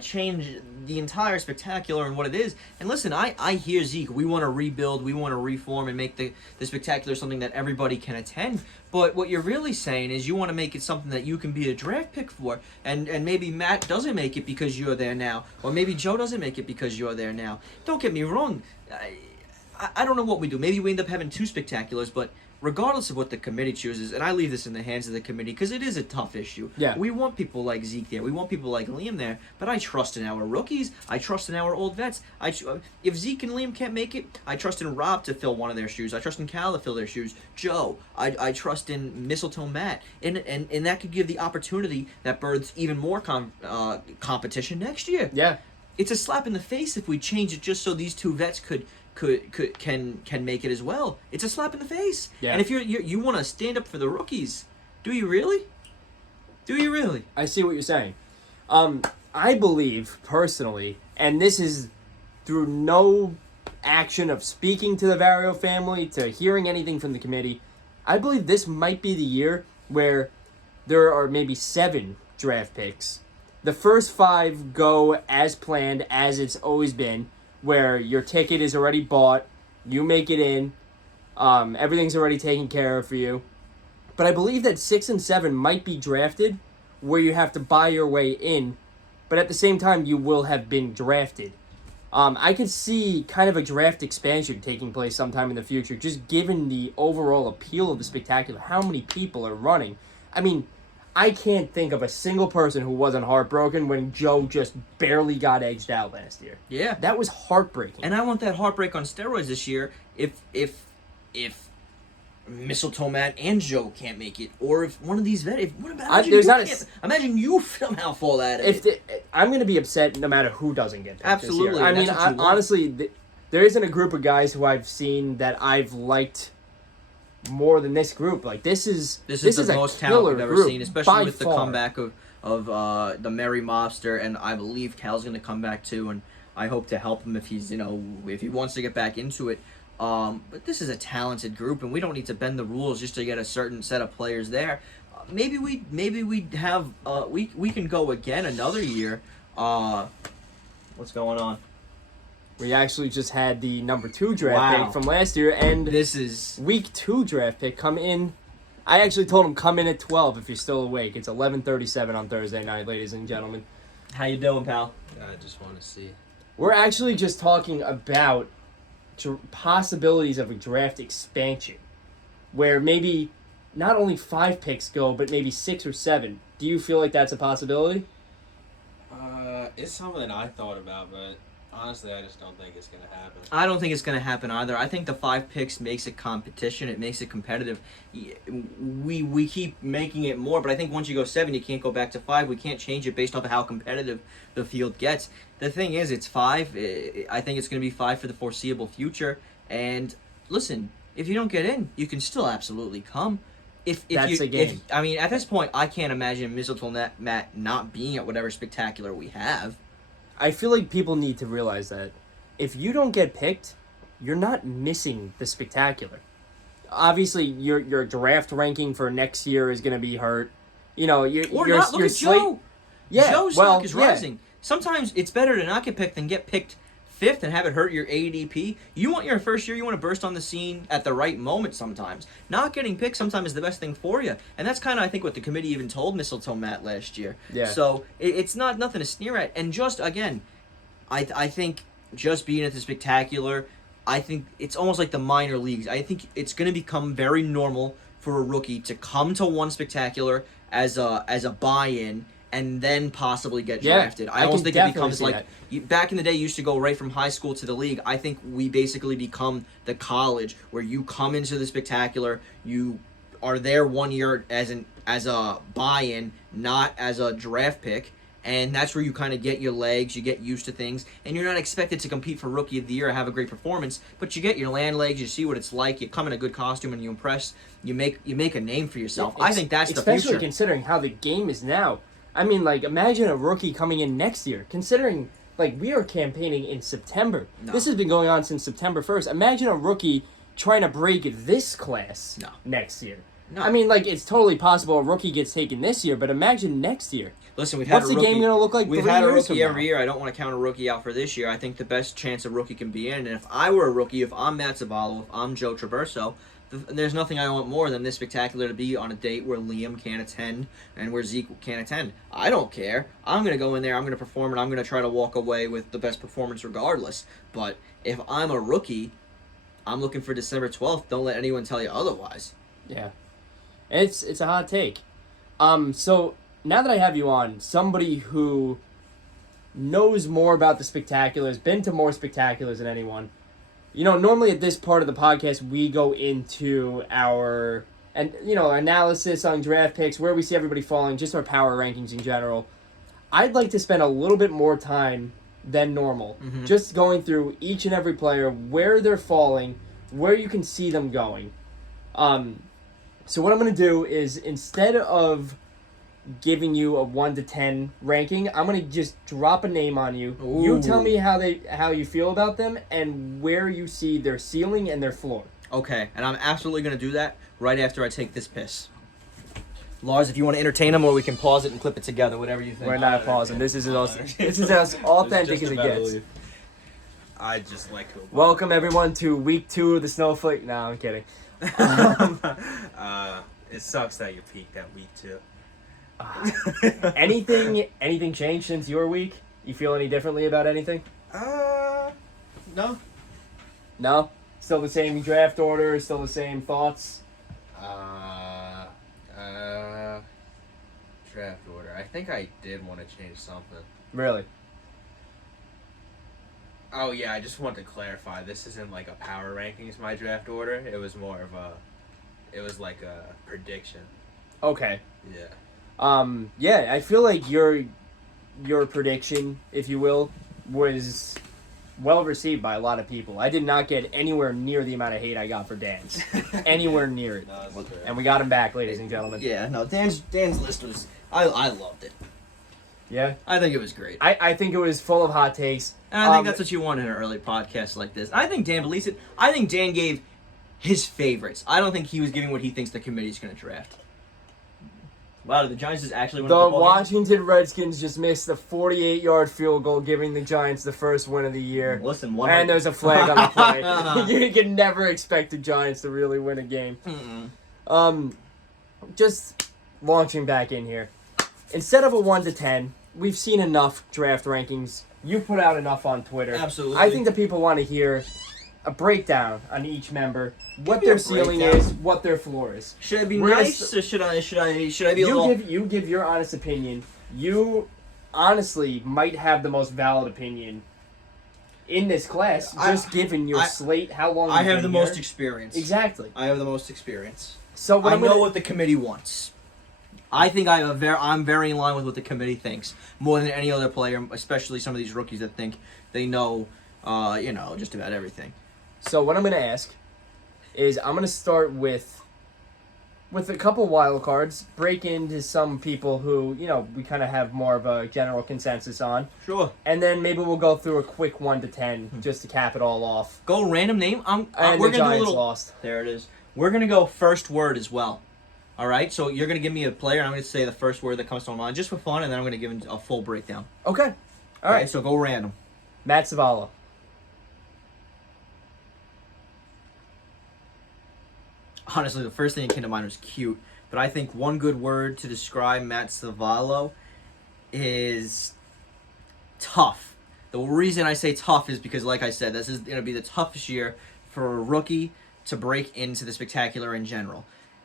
change the entire Spectacular and what it is. And listen, I hear Zeke. We want to rebuild, we want to reform, and make the Spectacular something that everybody can attend. But what you're really saying is you want to make it something that you can be a draft pick for, and maybe Matt doesn't make it because you're there now, or maybe Joe doesn't make it because you're there now. Don't get me wrong. I don't know what we do. Maybe we end up having 2 Spectaculars, but regardless of what the committee chooses, and I leave this in the hands of the committee because it is a tough issue. Yeah. We want people like Zeke there. We want people like Liam there. But I trust in our rookies. I trust in our old vets. If Zeke and Liam can't make it, I trust in Rob to fill one of their shoes. I trust in Cal to fill their shoes. Joe, I trust in Mistletoe Matt. And that could give the opportunity that births even more competition next year. Yeah. It's a slap in the face if we change it just so these 2 vets can make it as well. It's a slap in the face. Yeah. And if you want to stand up for the rookies, do you really? Do you really? I see what you're saying. I believe personally, and this is through no action of speaking to the Vario family, to hearing anything from the committee, I believe this might be the year where there are maybe 7 draft picks. The first 5 go as planned, as it's always been, where your ticket is already bought, you make it in, everything's already taken care of for you. But I believe that 6 and 7 might be drafted where you have to buy your way in, but at the same time you will have been drafted. I could see kind of a draft expansion taking place sometime in the future, just given the overall appeal of the Spectacular, how many people are running. I mean, I can't think of a single person who wasn't heartbroken when Joe just barely got edged out last year. Yeah. That was heartbreaking. And I want that heartbreak on steroids this year if Mistletoe Matt and Joe can't make it, or if one of these vets, imagine you somehow fall out of it. I'm going to be upset no matter who doesn't get picked Absolutely. this year. I mean, honestly, there isn't a group of guys who I've seen that I've liked more than this group. Like, this is the most talent we've ever seen, especially with far. the comeback of the Merry Mobster, and I believe Cal's going to come back too, and I hope to help him if he wants to get back into it. But this is a talented group, and we don't need to bend the rules just to get a certain set of players there. Maybe we have we can go again another year. What's going on? We actually just had the number 2 draft pick from last year, and this is week 2 draft pick come in. I actually told him come in at 12 if you're still awake. It's 11:37 on Thursday night, ladies and gentlemen. How you doing, pal? I just want to see. We're actually just talking about possibilities of a draft expansion, where maybe not only 5 picks go, but maybe 6 or 7. Do you feel like that's a possibility? It's something I thought about, but Honestly, I just don't think it's gonna happen. I don't think it's going to happen either. I think the 5 picks makes it competition. It makes it competitive. We keep making it more, but I think once you go 7, you can't go back to 5. We can't change it based off of how competitive the field gets. The thing is, it's 5. I think it's going to be 5 for the foreseeable future. And listen, if you don't get in, you can still absolutely come. If That's the game. I mean, at this point, I can't imagine Mistletoe Matt not being at whatever spectacular we have. I feel like people need to realize that if you don't get picked, you're not missing the spectacular. Obviously, your draft ranking for next year is going to be hurt. You know, Or your not. Look at Joe. Yeah, Joe's well, stock is rising. Sometimes it's better to not get picked than get picked 5th and have it hurt your ADP. You want your first year, you want to burst on the scene at the right moment sometimes. Not getting picked sometimes is the best thing for you. And that's kind of, I think, what the committee even told Mistletoe Matt last year. Yeah. So it's not nothing to sneer at. And just, again, I think just being at the spectacular, I think it's almost like the minor leagues. I think it's going to become very normal for a rookie to come to one spectacular as a buy-in and then possibly get drafted. I almost think it becomes like back in the day, you used to go right from high school to the league. I think we basically become the college where you come into the spectacular, you are there 1 year as a buy-in, not as a draft pick. And that's where you kind of get your legs, you get used to things, and you're not expected to compete for Rookie of the Year or have a great performance, but you get your land legs, you see what it's like, you come in a good costume and you impress, you make a name for yourself. I think that's the future. Especially considering how the game is now. I mean, like, imagine a rookie coming in next year, considering, like, we are campaigning in September. No. This has been going on since September 1st. Imagine a rookie trying to break this class next year. No. I mean, like, it's totally possible a rookie gets taken this year, but imagine next year. Listen, we've had What's a the rookie. game going to look like 3 years We've had a from rookie now? every year. I don't want to count a rookie out for this year. I think the best chance a rookie can be in, and if I were a rookie, if I'm Matt Zaballo, if I'm Joe Traverso, there's nothing I want more than this spectacular to be on a date where Liam can't attend and where Zeke can't attend. I don't care. I'm going to go in there, I'm going to perform, and I'm going to try to walk away with the best performance regardless. But if I'm a rookie, I'm looking for December 12th. Don't let anyone tell you otherwise. Yeah. It's a hot take. So now that I have you on, somebody who knows more about the spectaculars, been to more spectaculars than anyone. You know, normally at this part of the podcast, we go into our analysis on draft picks, where we see everybody falling, just our power rankings in general. I'd like to spend a little bit more time than normal, just going through each and every player, where they're falling, where you can see them going. So what I'm going to do is, instead of giving you a 1 to 10 ranking, I'm going to just drop a name on you. Ooh. You tell me how you feel about them and where you see their ceiling and their floor. Okay, and I'm absolutely going to do that right after I take this piss. Lars, if you want to entertain them, or we can pause it and clip it together, whatever you think. We're not pausing. This is as authentic as it gets. I just like to. Welcome everyone to week 2 of the Snowflake. No, I'm kidding. It sucks that you peaked at week 2. Anything changed since your week? You feel any differently about anything? No. No? Still the same draft order? Still the same thoughts? Draft order. I think I did want to change something. Really? Oh yeah, I just want to clarify. This isn't like a power rankings, my draft order. It was more of it was like a prediction. Okay. Yeah. Yeah, I feel like your prediction, if you will, was well received by a lot of people. I did not get anywhere near the amount of hate I got for Dan's. Anywhere near it. No, that's fair. And we got him back, ladies and gentlemen. Yeah, no, Dan's list was... I loved it. Yeah? I think it was great. I think it was full of hot takes. And I think that's what you want in an early podcast like this. I think Dan believes it. I think Dan gave his favorites. I don't think he was giving what he thinks the committee's going to draft. Wow, did the Giants just actually win The a football game? Washington Redskins just missed a 48-yard field goal, giving the Giants the first win of the year. Listen, And there's a flag on the play. You can never expect the Giants to really win a game. Just launching back in here. Instead of a 1 to 10, we've seen enough draft rankings. You put out enough on Twitter. Absolutely. I think the people want to hear a breakdown on each member, what me their a ceiling breakdown. is, what their floor is. Should I be We're gonna nice, or should I be a little... You give your honest opinion. You honestly might have the most valid opinion in this class, just given your slate, how long I you've have been the most here. experience. Exactly. I have the most experience. So what I I'm know gonna, what the committee wants. I think I'm very in line with what the committee thinks more than any other player, especially some of these rookies that think they know, just about everything. So what I'm gonna ask is I'm gonna start with a couple wild cards, break into some people who we kind of have more of a general consensus on, Sure. and then maybe we'll go through a quick 1 to 10 just to cap it all off. Go random name. And We're the gonna do a Giants little. lost. There it is. We're gonna go first word as well. All right. So you're gonna give me a player, and I'm gonna say the first word that comes to my mind, just for fun, and then I'm gonna give him a full breakdown. Okay. All Okay, right. so go random. Matt Zavala. Honestly, the first thing that came to mind was cute, but I think one good word to describe Matt Savallo is tough. The reason I say tough is because, like I said, this is going to be the toughest year for a rookie to break into the spectacular in general.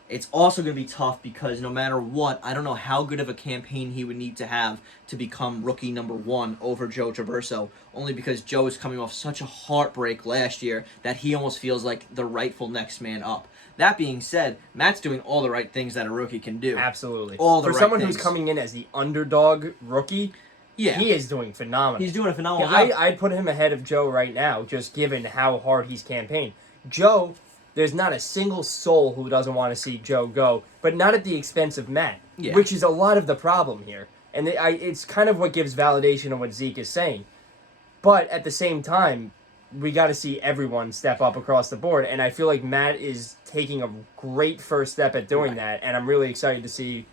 It's also going to be tough because no matter what, I don't know how good of a campaign he would need to have to become rookie number 1 over Joe Traverso, only because Joe is coming off such a heartbreak last year that he almost feels like the rightful next man up. That being said, Matt's doing all the right things that a rookie can do. Absolutely. All the For right someone things. who's coming in as the underdog rookie, Yeah. he is doing phenomenal. He's doing a phenomenal Yeah, job. I'd put him ahead of Joe right now, just given how hard he's campaigned. Joe, there's not a single soul who doesn't want to see Joe go, but not at the expense of Matt, Yeah. which is a lot of the problem here. And it's kind of what gives validation of what Zeke is saying. But at the same time, we got to see everyone step up across the board, and I feel like Matt is taking a great first step at doing that, and I'm really excited to see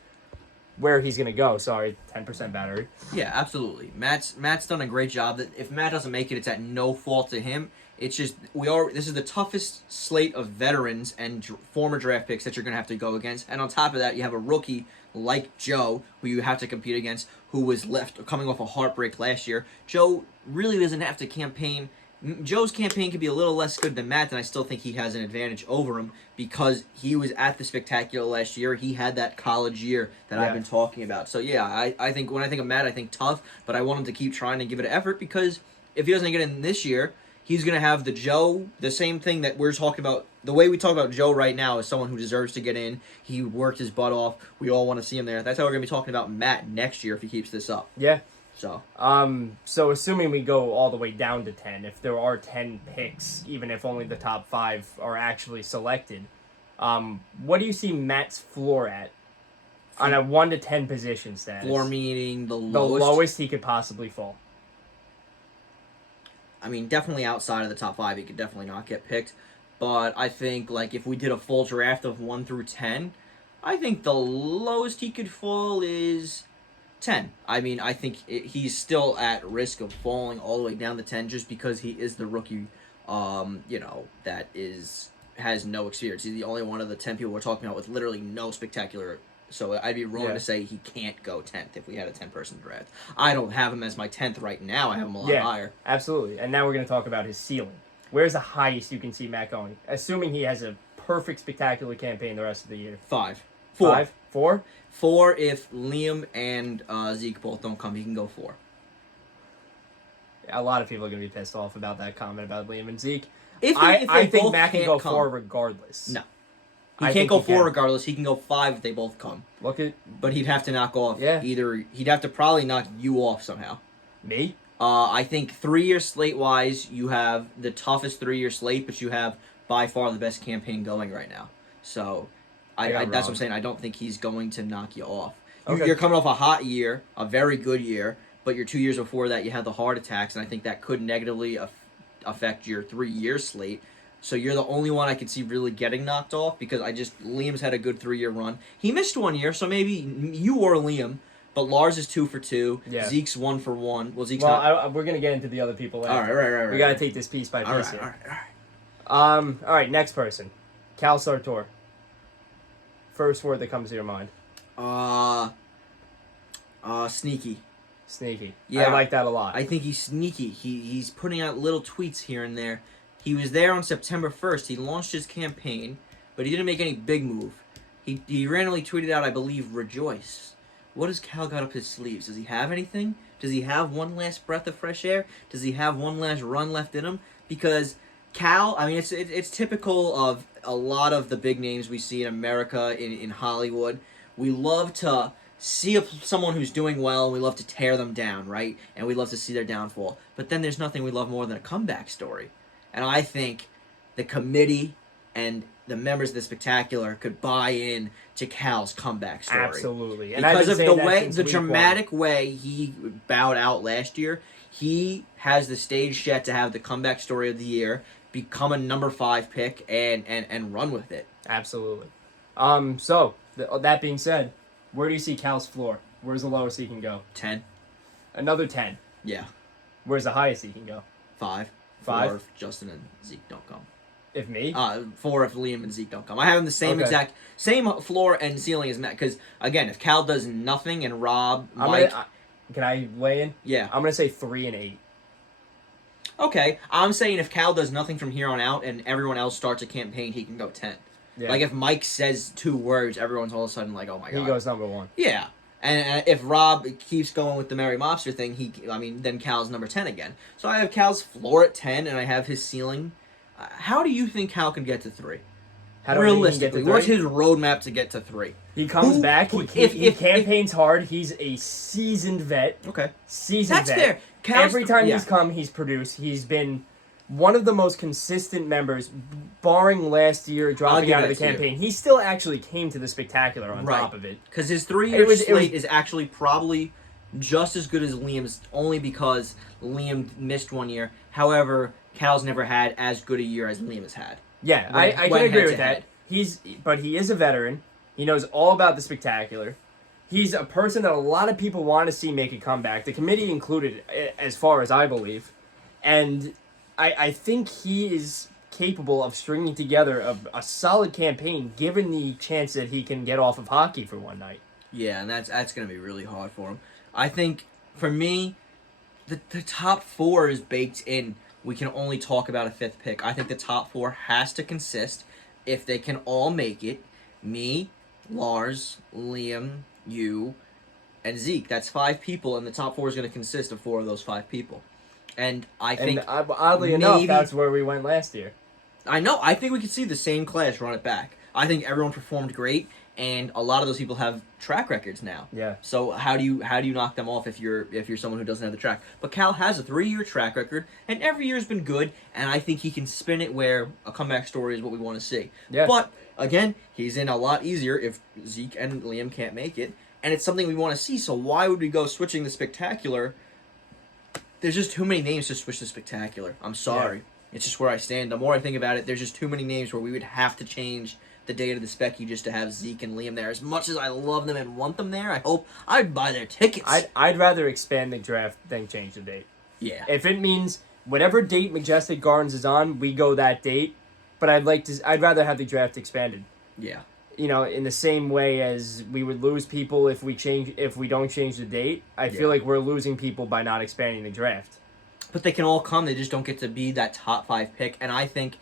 where he's going to go. Sorry, 10% battery. Yeah, absolutely. Matt's done a great job. That if Matt doesn't make it, it's at no fault to him. It's just this is the toughest slate of veterans and former draft picks that you're going to have to go against. And on top of that, you have a rookie like Joe who you have to compete against, who was left coming off a heartbreak last year. Joe really doesn't have to campaign. Joe's campaign could be a little less good than Matt, and I still think he has an advantage over him because he was at the spectacular last year. He had that college year that I've been talking about. So yeah, I think when I think of Matt, I think tough, but I want him to keep trying to give it an effort because if he doesn't get in this year, he's going to have the same thing that we're talking about. The way we talk about Joe right now is someone who deserves to get in. He worked his butt off. We all want to see him there. That's how we're going to be talking about Matt next year if he keeps this up. Yeah. So assuming we go all the way down to 10, if there are 10 picks, even if only the top 5 are actually selected, what do you see Matt's floor at on a 1 to 10 position status? floor meaning the The lowest. lowest he could possibly fall. I mean, definitely outside of the top 5, he could definitely not get picked. But I think, like, if we did a full draft of 1 through 10, I think the lowest he could fall is 10. I mean, I think he's still at risk of falling all the way down to 10 just because he is the rookie, that has no experience. He's the only one of the 10 people we're talking about with literally no spectacular. So I'd be wrong to say he can't go 10th if we had a 10-person draft. I don't have him as my 10th right now. I have him a lot higher. Absolutely. And now we're going to talk about his ceiling. Where's the highest you can see Matt going? Assuming he has a perfect, spectacular campaign the rest of the year. 5. 4. 5? 4? 4 if Liam and Zeke both don't come. He can go 4. A lot of people are going to be pissed off about that comment about Liam and Zeke. If I they think both Matt can go can't come. 4 regardless. No. He I can't think go he 4 can. regardless. He can go 5 if they both come. Look at But he'd have to knock off Yeah. He'd have to probably knock you off somehow. me. I think 3-year slate-wise, you have the toughest 3-year slate, but you have by far the best campaign going right now. So that's what I'm saying. I don't think he's going to knock you off. Okay. You're coming off a hot year, a very good year, but your 2 years before that, you had the heart attacks, and I think that could negatively affect your 3-year slate. So you're the only one I could see really getting knocked off because Liam's had a good 3-year run. He missed 1 year, so maybe you or Liam, but Lars is 2 for 2. Yeah. Zeke's 1 for 1. Well, Zeke's Well, not. we're going to get into the other people later. All right. We got to take this piece by All piece right, here. all right. All right, next person. Cal Sartor. First word that comes to your mind. Sneaky. Sneaky. Yeah. I like that a lot. I think he's sneaky. He's putting out little tweets here and there. He was there on September 1st. He launched his campaign, but he didn't make any big move. He randomly tweeted out, I believe, rejoice. What has Cal got up his sleeves? Does he have anything? Does he have one last breath of fresh air? Does he have one last run left in him? Because Cal, I mean, it's typical of a lot of the big names we see in America, in Hollywood. We love to see someone who's doing well, and we love to tear them down, right? And we love to see their downfall. But then there's nothing we love more than a comeback story. And I think the committee and the members of the Spectacular could buy in to Cal's comeback story. Absolutely. And Because of the dramatic way he bowed out last year, he has the stage set to have the comeback story of the year, become a number 5 pick, and run with it. Absolutely. That being said, where do you see Cal's floor? Where's the lowest he can go? 10. Another 10. Yeah. Where's the highest he can go? 5. 5? 4 if Justin and Zeke don't come. If me? 4 if Liam and Zeke don't come. I have them the same same floor and ceiling as Matt. Because, again, if Cal does nothing and Rob, Mike... Can I weigh in? Yeah. I'm going to say 3 and 8. Okay, I'm saying if Cal does nothing from here on out and everyone else starts a campaign, he can go 10. Yeah. Like, if Mike says 2 words, everyone's all of a sudden like, oh my god. He goes number 1. Yeah. And if Rob keeps going with the Mary Mobster thing, then Cal's number 10 again. So I have Cal's floor at 10, and I have his ceiling. How do you think Cal can get to 3? How do Realistically, he get to 3? what's his roadmap to get to 3? He comes back. He campaigns hard. He's a seasoned vet. Okay. Seasoned vet. That's fair. Every time he's come, he's produced. He's been one of the most consistent members, barring last year dropping out of the campaign. He still actually came to the Spectacular on top of it. Because his 3-year slate is actually probably just as good as Liam's, only because Liam missed 1 year. However, Cal's never had as good a year as Liam has had. Yeah, I can agree with that. But he is a veteran. He knows all about the Spectacular. He's a person that a lot of people want to see make a comeback, the committee included, as far as I believe. And I think he is capable of stringing together a solid campaign, given the chance that he can get off of hockey for one night. Yeah, and that's going to be really hard for him. I think, for me, the top 4 is baked in. We can only talk about a 5th pick. I think the top 4 has to consist, if they can all make it, me, Lars, Liam, you, and Zeke. That's 5 people, and the top 4 is going to consist of 4 of those 5 people. And I think, oddly enough, that's where we went last year. I know. I think we could see the same class run it back. I think everyone performed great, and a lot of those people have track records now. Yeah. So how do you knock them off if you're someone who doesn't have the track? But Cal has a 3-year track record, and every year's been good, and I think he can spin it where a comeback story is what we want to see. Yeah. But again, he's in a lot easier if Zeke and Liam can't make it, and it's something we want to see. So why would we go switching the Spectacular? There's just too many names to switch the Spectacular. I'm sorry. Yeah. It's just where I stand. The more I think about it, there's just too many names where we would have to change the date of the Specky just to have Zeke and Liam there. As much as I love them and want them there, I hope I'd buy their tickets. I'd rather expand the draft than change the date. Yeah. If it means whatever date Majestic Gardens is on, we go that date. But I'd rather have the draft expanded. Yeah. You know, in the same way as we would lose people if we don't change the date. I feel like we're losing people by not expanding the draft. But they can all come. They just don't get to be that top 5 pick. And I think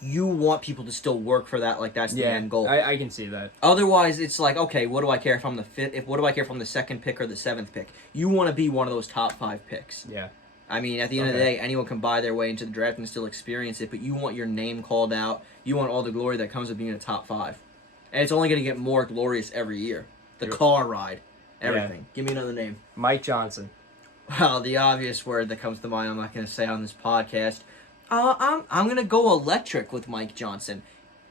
you want people to still work for that. Like, that's the end goal. I can see that. Otherwise, it's like, okay, what do I care if I'm the 5th? What do I care if I'm the 2nd pick or the 7th pick? You want to be one of those top 5 picks. Yeah. I mean, at the end of the day, anyone can buy their way into the draft and still experience it. But you want your name called out. You want all the glory that comes with being a top 5. And it's only going to get more glorious every year. The car ride. Everything. Yeah. Give me another name. Mike Johnson. Well, the obvious word that comes to mind I'm not going to say on this podcast. I'm going to go electric with Mike Johnson.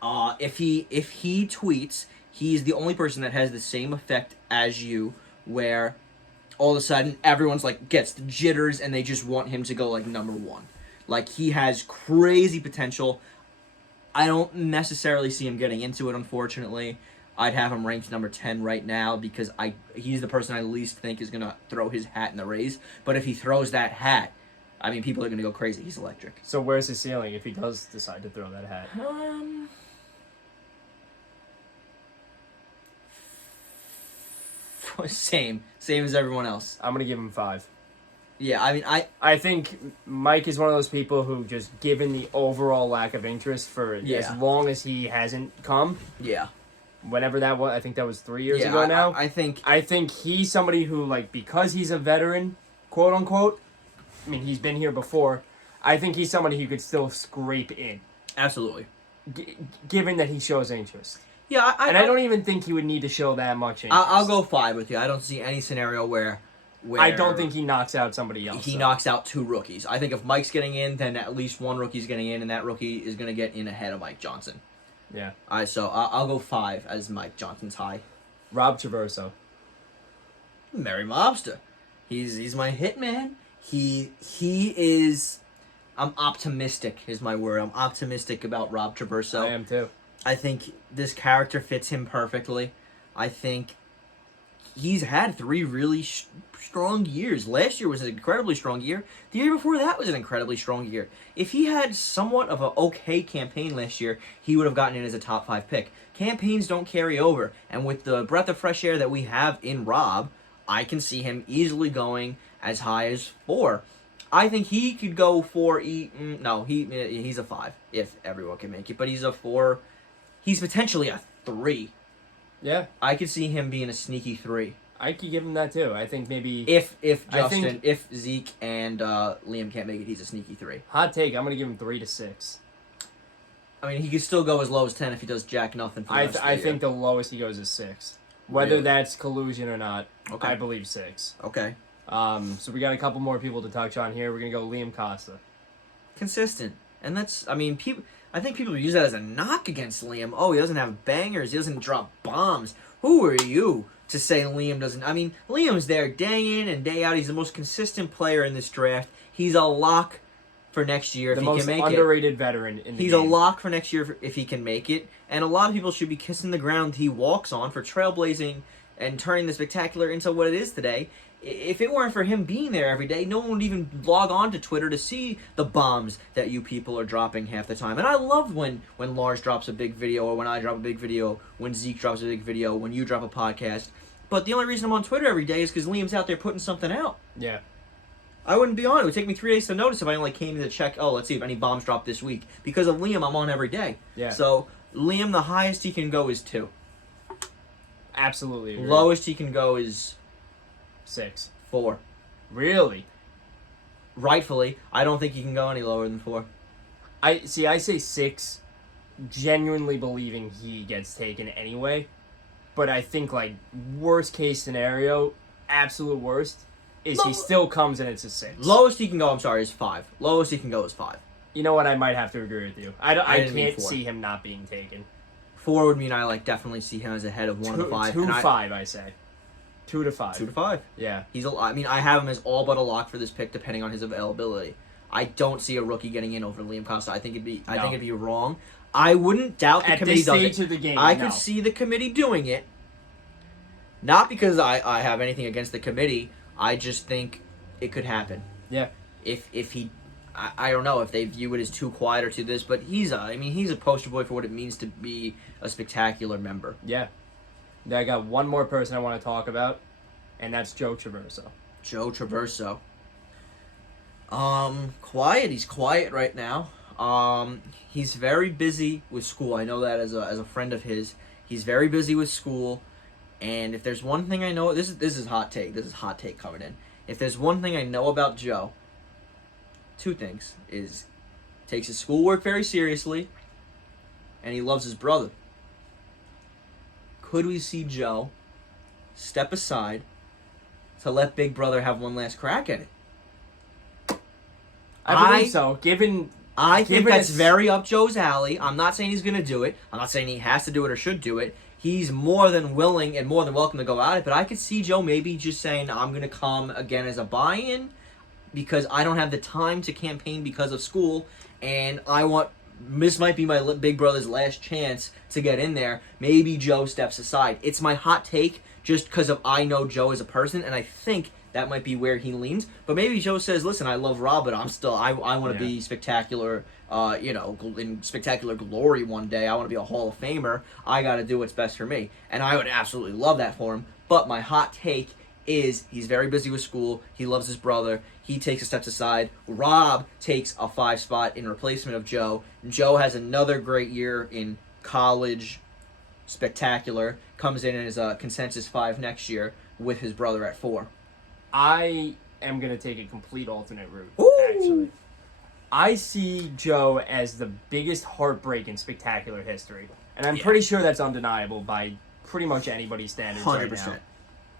If he tweets, he's the only person that has the same effect as you, where all of a sudden everyone's like gets the jitters and they just want him to go like number 1. Like, he has crazy potential. I don't necessarily see him getting into it, unfortunately. I'd have him ranked number 10 right now because he's the person I least think is going to throw his hat in the race. But if he throws that hat, I mean, people are going to go crazy. He's electric. So where's his ceiling if he does decide to throw that hat? Same as everyone else. I'm going to give him 5. Yeah, I mean, I think Mike is one of those people who, just given the overall lack of interest for as long as he hasn't come, whenever that was. I think that was 3 years Yeah, ago now. I think I think he's somebody who, like, because he's a veteran, quote unquote. I mean, he's been here before. I think he's somebody who could still scrape in, absolutely. given that he shows interest. Yeah, And I don't even think he would need to show that much interest. I'll go 5 with you. I don't see any scenario where I don't think he knocks out somebody else. he though. knocks out 2 rookies. I think if Mike's getting in, then at least 1 rookie's getting in, and that rookie is going to get in ahead of Mike Johnson. Yeah. All right, so I'll go 5 as Mike Johnson's high. Rob Traverso. Merry Mobster. He's my hitman. He is. I'm optimistic. Is my word. I'm optimistic about Rob Traverso. I am too. I think this character fits him perfectly. I think he's had 3 really strong years. Last year was an incredibly strong year. The year before that was an incredibly strong year. If he had somewhat of an okay campaign last year, he would have gotten in as a top 5 pick. Campaigns don't carry over, and with the breath of fresh air that we have in Rob, I can see him easily going as high as 4. I think he could go 4. He's a 5 if everyone can make it, but he's a 4. He's potentially a 3. Yeah. I could see him being a sneaky 3. I could give him that too. I think maybe If I Justin, think- if Zeke and Liam can't make it, he's a sneaky 3. hot take. I'm gonna give him 3 to 6. I mean, he could still go as low as 10 if he does jack nothing for the rest of the I year. think the lowest he goes is 6. Whether Really? that's collusion or not, Okay. I believe 6. Okay. So we got a couple more people to touch on here. We're gonna go Liam Costa. Consistent. And that's, I mean, people. I think people use that as a knock against Liam. Oh, he doesn't have bangers. He doesn't drop bombs. Who are you to say Liam doesn't? I mean, Liam's there day in and day out. He's the most consistent player in this draft. He's a lock for next year if The he most can make it. underrated veteran in the He's game. a lock for next year if he can make it. And a lot of people should be kissing the ground he walks on for trailblazing and turning the spectacular into what it is today. If it weren't for him being there every day, no one would even log on to Twitter to see the bombs that you people are dropping half the time. And I love when Lars drops a big video, or when I drop a big video, when Zeke drops a big video, when you drop a podcast. But the only reason I'm on Twitter every day is because Liam's out there putting something out. Yeah. I wouldn't be on it. It would take me 3 days to notice if I only came in to check, let's see if any bombs dropped this week. Because of Liam, I'm on every day. Yeah. So, Liam, the highest he can go is 2. Absolutely. Agree. Lowest he can go is 6. 4. Really? Rightfully, I don't think he can go any lower than 4. I say 6, genuinely believing he gets taken anyway. But I think, like, worst case scenario, absolute worst, is he still comes and it's a 6. Lowest he can go, is 5. Lowest he can go is 5. You know what? I might have to agree with you. I didn't mean can't 4. see him not being taken. 4 would mean I definitely see him as ahead of 1 of the 5. 2 and 5, I say. 2 to 5. 2 to 5. Yeah. I have him as all but a lock for this pick, depending on his availability. I don't see a rookie getting in over Liam Costa. I think it'd be wrong. I wouldn't doubt the At committee this does stage it. of the game, I no. could see the committee doing it. Not because I have anything against the committee. I just think it could happen. Yeah. If he, I don't know if they view it as too quiet or too this, but he's a poster boy for what it means to be a spectacular member. Yeah. I got one more person I want to talk about, and that's Joe Traverso. Joe Traverso. Quiet. He's quiet right now. He's very busy with school. I know that as a friend of his. He's very busy with school, and if there's one thing I know, this is hot take. This is hot take coming in. If there's one thing I know about Joe, 2 things is takes his schoolwork very seriously, and he loves his brother. Could we see Joe step aside to let Big Brother have one last crack at it? I believe so. I think Given that's it's- very up Joe's alley. I'm not saying he's going to do it. I'm not saying he has to do it or should do it. He's more than willing and more than welcome to go at it, but I could see Joe maybe just saying, I'm going to come again as a buy-in because I don't have the time to campaign because of school, and this might be my Big Brother's last chance to get in there. Maybe Joe steps aside. It's my hot take just because I know Joe as a person, and I think that might be where he leans. But maybe Joe says, listen, I love Rob, but I want to be spectacular, in spectacular glory one day. I want to be a Hall of Famer. I got to do what's best for me. And I would absolutely love that for him. But my hot take is he's very busy with school. He loves his brother. He takes a step aside. Rob takes a 5 spot in replacement of Joe. Joe has another great year in college Spectacular comes in as a consensus 5 next year with his brother at 4. I am going to take a complete alternate route, Ooh. actually. I see Joe as the biggest heartbreak in Spectacular history. And I'm pretty sure that's undeniable by pretty much anybody's standards 100%. right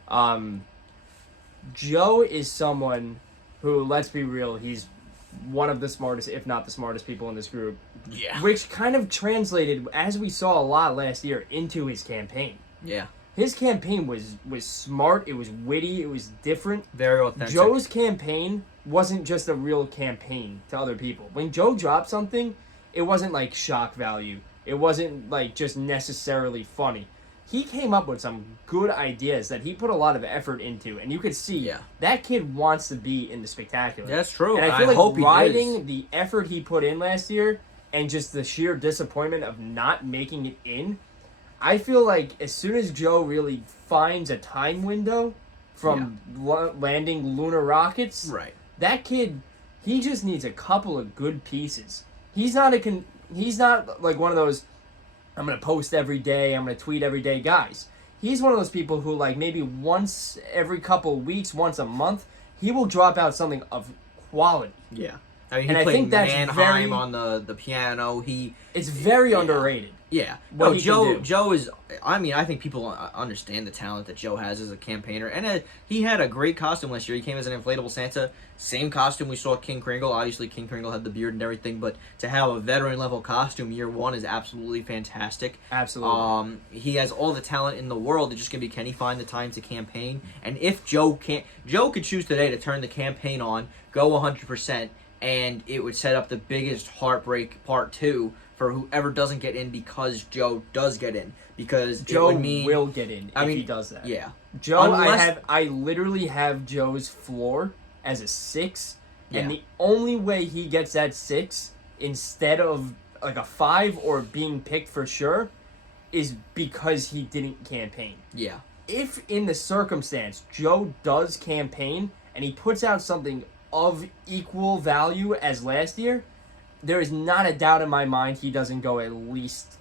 now. Joe is someone who, let's be real, he's one of the smartest, if not the smartest people in this group. Yeah. Which kind of translated, as we saw a lot last year, into his campaign. Yeah. His campaign was smart, it was witty, it was different. Very authentic. Joe's campaign wasn't just a real campaign to other people. When Joe dropped something, it wasn't like shock value. It wasn't like just necessarily funny. He came up with some good ideas that he put a lot of effort into, and you could see that kid wants to be in the Spectacular. That's true. And I feel like hope riding the effort he put in last year and just the sheer disappointment of not making it in, I feel like as soon as Joe really finds a time window from landing lunar rockets, right. that kid, he just needs a couple of good pieces. He's not he's not like one of those I'm going to post every day, I'm going to tweet every day guys. He's one of those people who like maybe once every couple of weeks, once a month, he will drop out something of quality. Yeah. I mean, he And I played think that's Mannheim on the piano. It's very underrated. Yeah. What No, he can do. Joe is, I mean, I think people understand the talent that Joe has as a campaigner. And he had a great costume last year. He came as an inflatable Santa. Same costume we saw King Kringle. Obviously, King Kringle had the beard and everything. But to have a veteran-level costume year one is absolutely fantastic. Absolutely. He has all the talent in the world. It's just going to be, can he find the time to campaign? And if Joe could choose today to turn the campaign on, go 100%, and it would set up the biggest heartbreak part 2 for whoever doesn't get in because Joe does get in. Because Joe it would mean, will get in if he does that. Yeah. Joe, I literally have Joe's floor as a 6, and the only way he gets that 6 instead of like a 5 or being picked for sure is because he didn't campaign. Yeah. If in the circumstance Joe does campaign and he puts out something of equal value as last year, there is not a doubt in my mind he doesn't go at least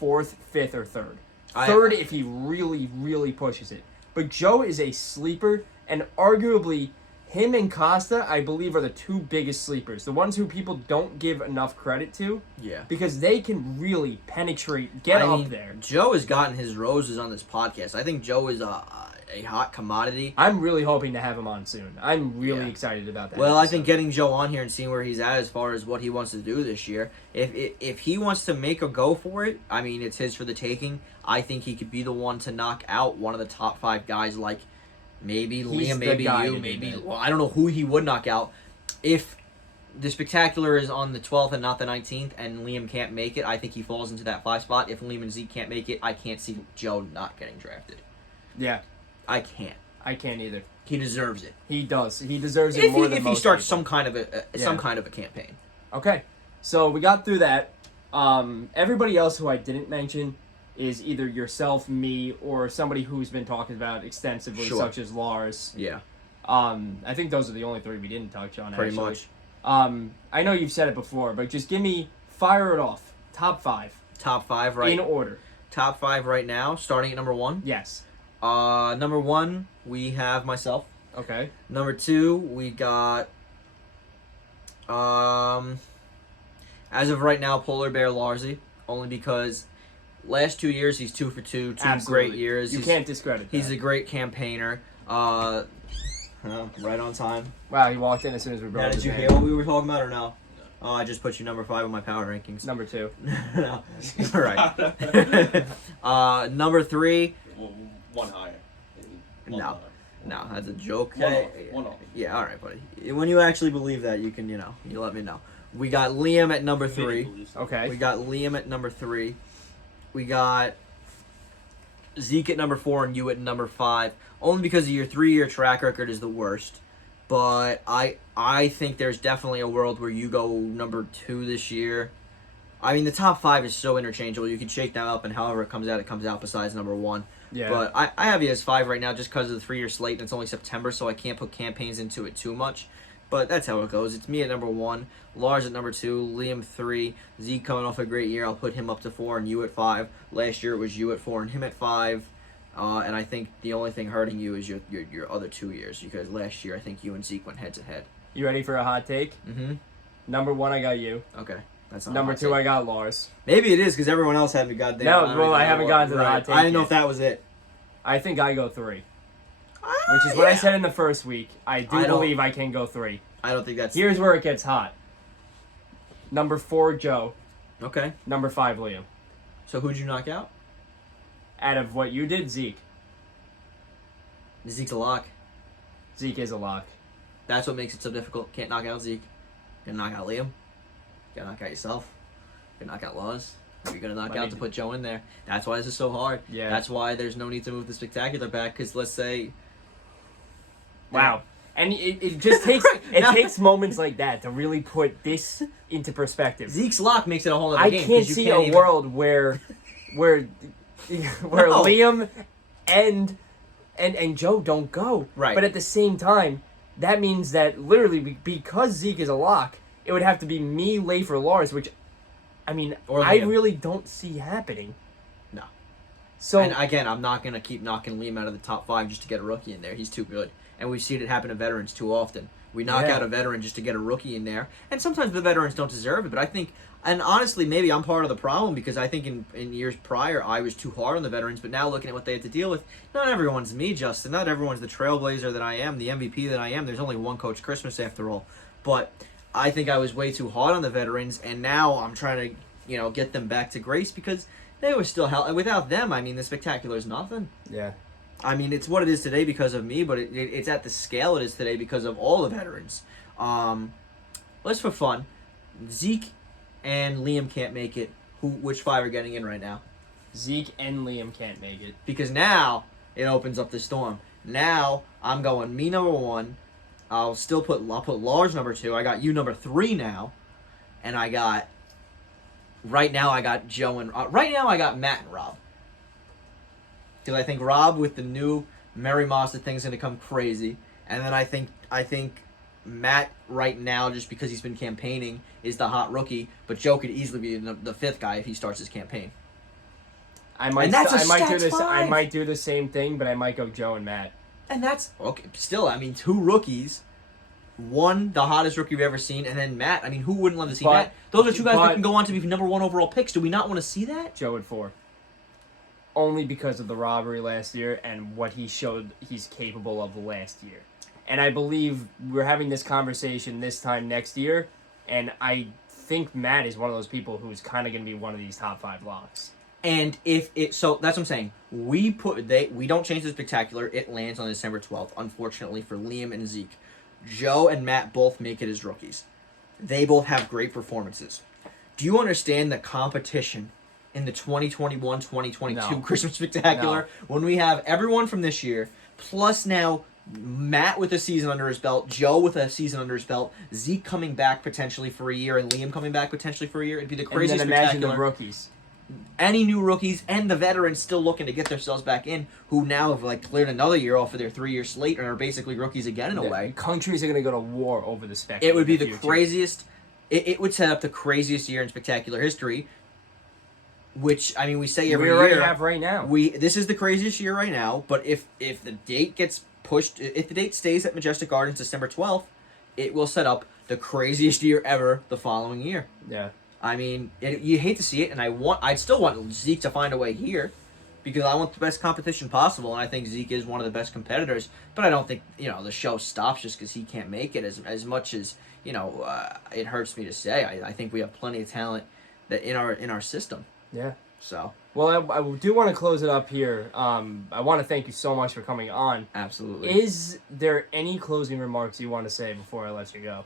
4th, 5th, or 3rd. 3rd if he really, really pushes it. But Joe is a sleeper, and arguably him and Costa, I believe, are the 2 biggest sleepers. The ones who people don't give enough credit to. Yeah. Because they can really penetrate, get up there. Joe has gotten his roses on this podcast. I think Joe is a hot commodity. I'm really hoping to have him on soon. I'm really excited about that. Well, I think getting Joe on here and seeing where he's at as far as what he wants to do this year, if he wants to make a go for it, I mean, it's his for the taking. I think he could be the one to knock out one of the top 5 guys, like maybe Liam, maybe you, maybe... Well, I don't know who he would knock out. If the Spectacular is on the 12th and not the 19th, and Liam can't make it, I think he falls into that 5 spot. If Liam and Zeke can't make it, I can't see Joe not getting drafted. Yeah. I can't. I can't either. He deserves it. He does. He deserves it more than if most he starts people. some kind of a campaign. Okay, so we got through that. Everybody else who I didn't mention is either yourself, me, or somebody who's been talked about extensively, such as Lars. Yeah. I think those are the only 3 we didn't touch on. Pretty much. I know you've said it before, but just fire it off. Top 5. Top 5 right in order. Top 5 right now, starting at number 1. Yes. Number 1, we have myself. Okay. Number 2, we got, as of right now, Polar Bear Larzy, only because last 2 years he's 2 for 2, 2 great years. You can't discredit that. He's a great campaigner. Right on time. Wow, he walked in as soon as we brought Now, his did you name. hear what we were talking about or no? Oh, I just put you number 5 on my power rankings. Number 2. No. All right. Number 3. One higher. No, that's a joke. One off. Yeah, all right, buddy. When you actually believe that, you can, you let me know. We got Liam at number 3. Okay. We got Liam at number 3. We got Zeke at number 4 and you at number 5. Only because of your 3-year track record is the worst. But I think there's definitely a world where you go number 2 this year. I mean, the top 5 is so interchangeable. You can shake that up, and however it comes out besides number 1. Yeah. But I have you as 5 right now just because of the 3-year slate, and it's only September, so I can't put campaigns into it too much. But that's how it goes. It's me at number 1, Lars at number 2, Liam 3, Zeke coming off a great year. I'll put him up to 4 and you at 5. Last year it was you at 4 and him at 5. And I think the only thing hurting you is your other 2 years, because last year I think you and Zeke went head to head. You ready for a hot take? Mm-hmm. Number 1, I got you. Okay. That's not Number a hot 2, take. I got Lars. Maybe it is because everyone else had me goddamn. No, well, I haven't gotten to the hot take I didn't know yet. if that was it. I think I go 3. Which is what I said in the first week. I believe I can go 3. I don't think that's... Here's where it gets hot. Number 4, Joe. Okay. Number 5, Liam. So who'd you knock out? Out of what you did, Zeke. Zeke's a lock. Zeke is a lock. That's what makes it so difficult. Can't knock out Zeke. Gonna knock out Liam. Gonna knock out yourself. Gonna knock out Laws. Who you're gonna knock out to put Joe in there. That's why this is so hard. Yeah. That's why there's no need to move the spectacular back. Because let's say... Wow. And it just takes takes moments like that to really put this into perspective. Zeke's lock makes it a whole other I game. can't 'cause you see can't a even... world where No. Liam and Joe don't go. Right. But at the same time, that means that literally because Zeke is a lock, it would have to be me, Leif, or Lars, which, I mean, Or I Liam. really don't see happening. No. So And again, I'm not going to keep knocking Liam out of the top 5 just to get a rookie in there. He's too good. And we've seen it happen to veterans too often. We knock Yeah. out a veteran just to get a rookie in there. And sometimes the veterans don't deserve it. But I think, and honestly, maybe I'm part of the problem because I think in years prior, I was too hard on the veterans. But now looking at what they have to deal with, not everyone's me, Justin. Not everyone's the trailblazer that I am, the MVP that I am. There's only one Coach Christmas after all. But I think I was way too hard on the veterans. And now I'm trying to, get them back to grace because they were still hell. And without them, I mean, the spectacular is nothing. yeah. I mean, it's what it is today because of me, but it's at the scale it is today because of all the veterans. Let's for fun. Zeke and Liam can't make it. Which 5 are getting in right now? Zeke and Liam can't make it. Because now it opens up the storm. Now I'm going me number 1. I'll put Lars number 2. I got you number 3 now, and I got Joe and right now I got Matt and Rob. Because I think Rob with the new Mary Mazda thing is going to come crazy. And then I think Matt right now, just because he's been campaigning, is the hot rookie. But Joe could easily be the 5th guy if he starts his campaign. I might And that's a I might do stats this. I 5. might do the same thing, but I might go Joe and Matt. And that's okay. Still, I mean, 2 rookies. One, the hottest rookie we've ever seen, and then Matt. I mean, who wouldn't love to see Matt? Those are 2 guys that can go on to be number 1 overall picks. Do we not want to see that? Joe at 4. Only because of the robbery last year and what he showed he's capable of last year. And I believe we're having this conversation this time next year, and I think Matt is one of those people who's kind of going to be one of these top 5 locks. And so that's what I'm saying. We don't change the spectacular. It lands on December 12th. Unfortunately for Liam and Zeke, Joe and Matt both make it as rookies. They both have great performances. Do you understand the competition in the 2021-2022 No. Christmas Spectacular when we have everyone from this year, plus now Matt with a season under his belt, Joe with a season under his belt, Zeke coming back potentially for a year, and Liam coming back potentially for a year? It'd be the craziest And then imagine Spectacular. the rookies. Any new rookies and the veterans still looking to get themselves back in, who now have cleared another year off of their 3-year slate and are basically rookies again in a way. Countries are going to go to war over the spec. It would be in the future. craziest. It would set up the craziest year in Spectacular history. Which, I mean, we say every we already year. have right now. This is the craziest year right now. But if the date gets pushed, if the date stays at Majestic Gardens December 12th, it will set up the craziest year ever the following year. Yeah. I mean, you hate to see it, and I'd still want Zeke to find a way here, because I want the best competition possible, and I think Zeke is one of the best competitors. But I don't think the show stops just because he can't make it. As much as it hurts me to say, I think we have plenty of talent that in our system. Yeah. So. Well, I do want to close it up here. I want to thank you so much for coming on. Absolutely. Is there any closing remarks you want to say before I let you go?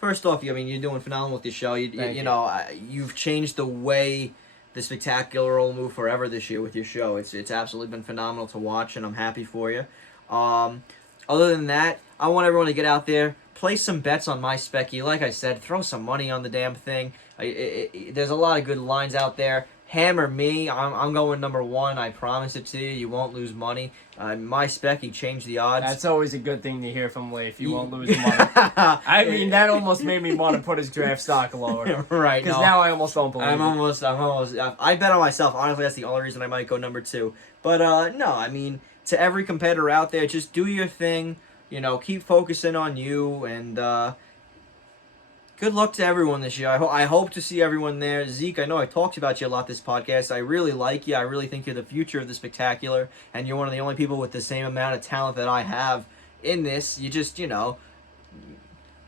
First off, I mean, you're doing phenomenal with the show. You've changed the way the Spectacular will move forever this year with your show. It's absolutely been phenomenal to watch, and I'm happy for you. Other than that, I want everyone to get out there, place some bets on my specky. Like I said, throw some money on the damn thing. There's a lot of good lines out there. hammer me. I'm going number 1. I promise it to you. You won't lose money. My spec, he changed the odds. That's always a good thing to hear from Leif. You won't lose money. I mean, that almost made me want to put his draft stock lower. Right. Because No. now I almost don't believe I'm it. almost. I bet on myself. Honestly, that's the only reason I might go number 2. But no, I mean, to every competitor out there, just do your thing. You know, keep focusing on you, and good luck to everyone this year. I hope to see everyone there. Zeke, I know I talked about you a lot this podcast. I really like you. I really think you're the future of the spectacular, and you're one of the only people with the same amount of talent that I have in this. You just, you know,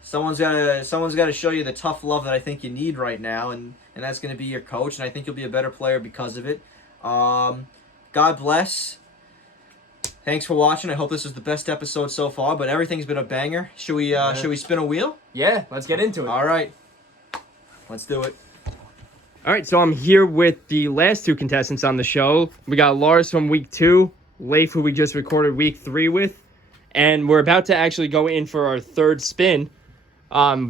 someone's gotta show you the tough love that I think you need right now, and that's gonna be your coach, and I think you'll be a better player because of it. God bless. Thanks for watching. I hope this was the best episode so far, but everything's been a banger. Should we spin a wheel? Yeah, let's get into it. All right. Let's do it. All right, so I'm here with the last 2 contestants on the show. We got Lars from week 2, Leif, who we just recorded week 3 with, and we're about to actually go in for our 3rd spin.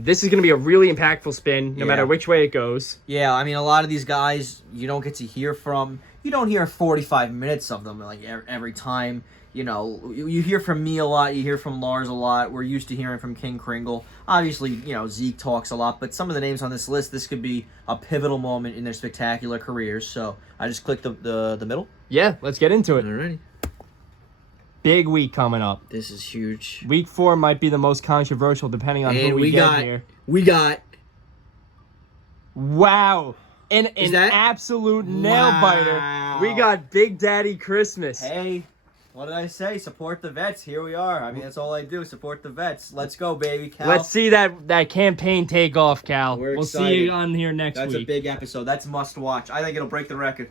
This is going to be a really impactful spin, no matter which way it goes. Yeah, I mean, a lot of these guys you don't get to hear from. You don't hear 45 minutes of them like every time. You know, you hear from me a lot. You hear from Lars a lot. We're used to hearing from King Kringle. Obviously, you know, Zeke talks a lot, but some of the names on this list, this could be a pivotal moment in their spectacular careers. So I just clicked the middle. Yeah, let's get into it. Alrighty. Big week coming up. This is huge. Week 4 might be the most controversial, depending on who we get here. We got. Wow. An that- absolute nail-biter. Wow. We got Big Daddy Christmas. Hey, what did I say? Support the vets. Here we are. I mean, that's all I do. Support the vets. Let's go, baby. Cal. Let's see that campaign take off, Cal. We're We'll see excited. you on here next That's week. a big episode. That's must watch. I think it'll break the record.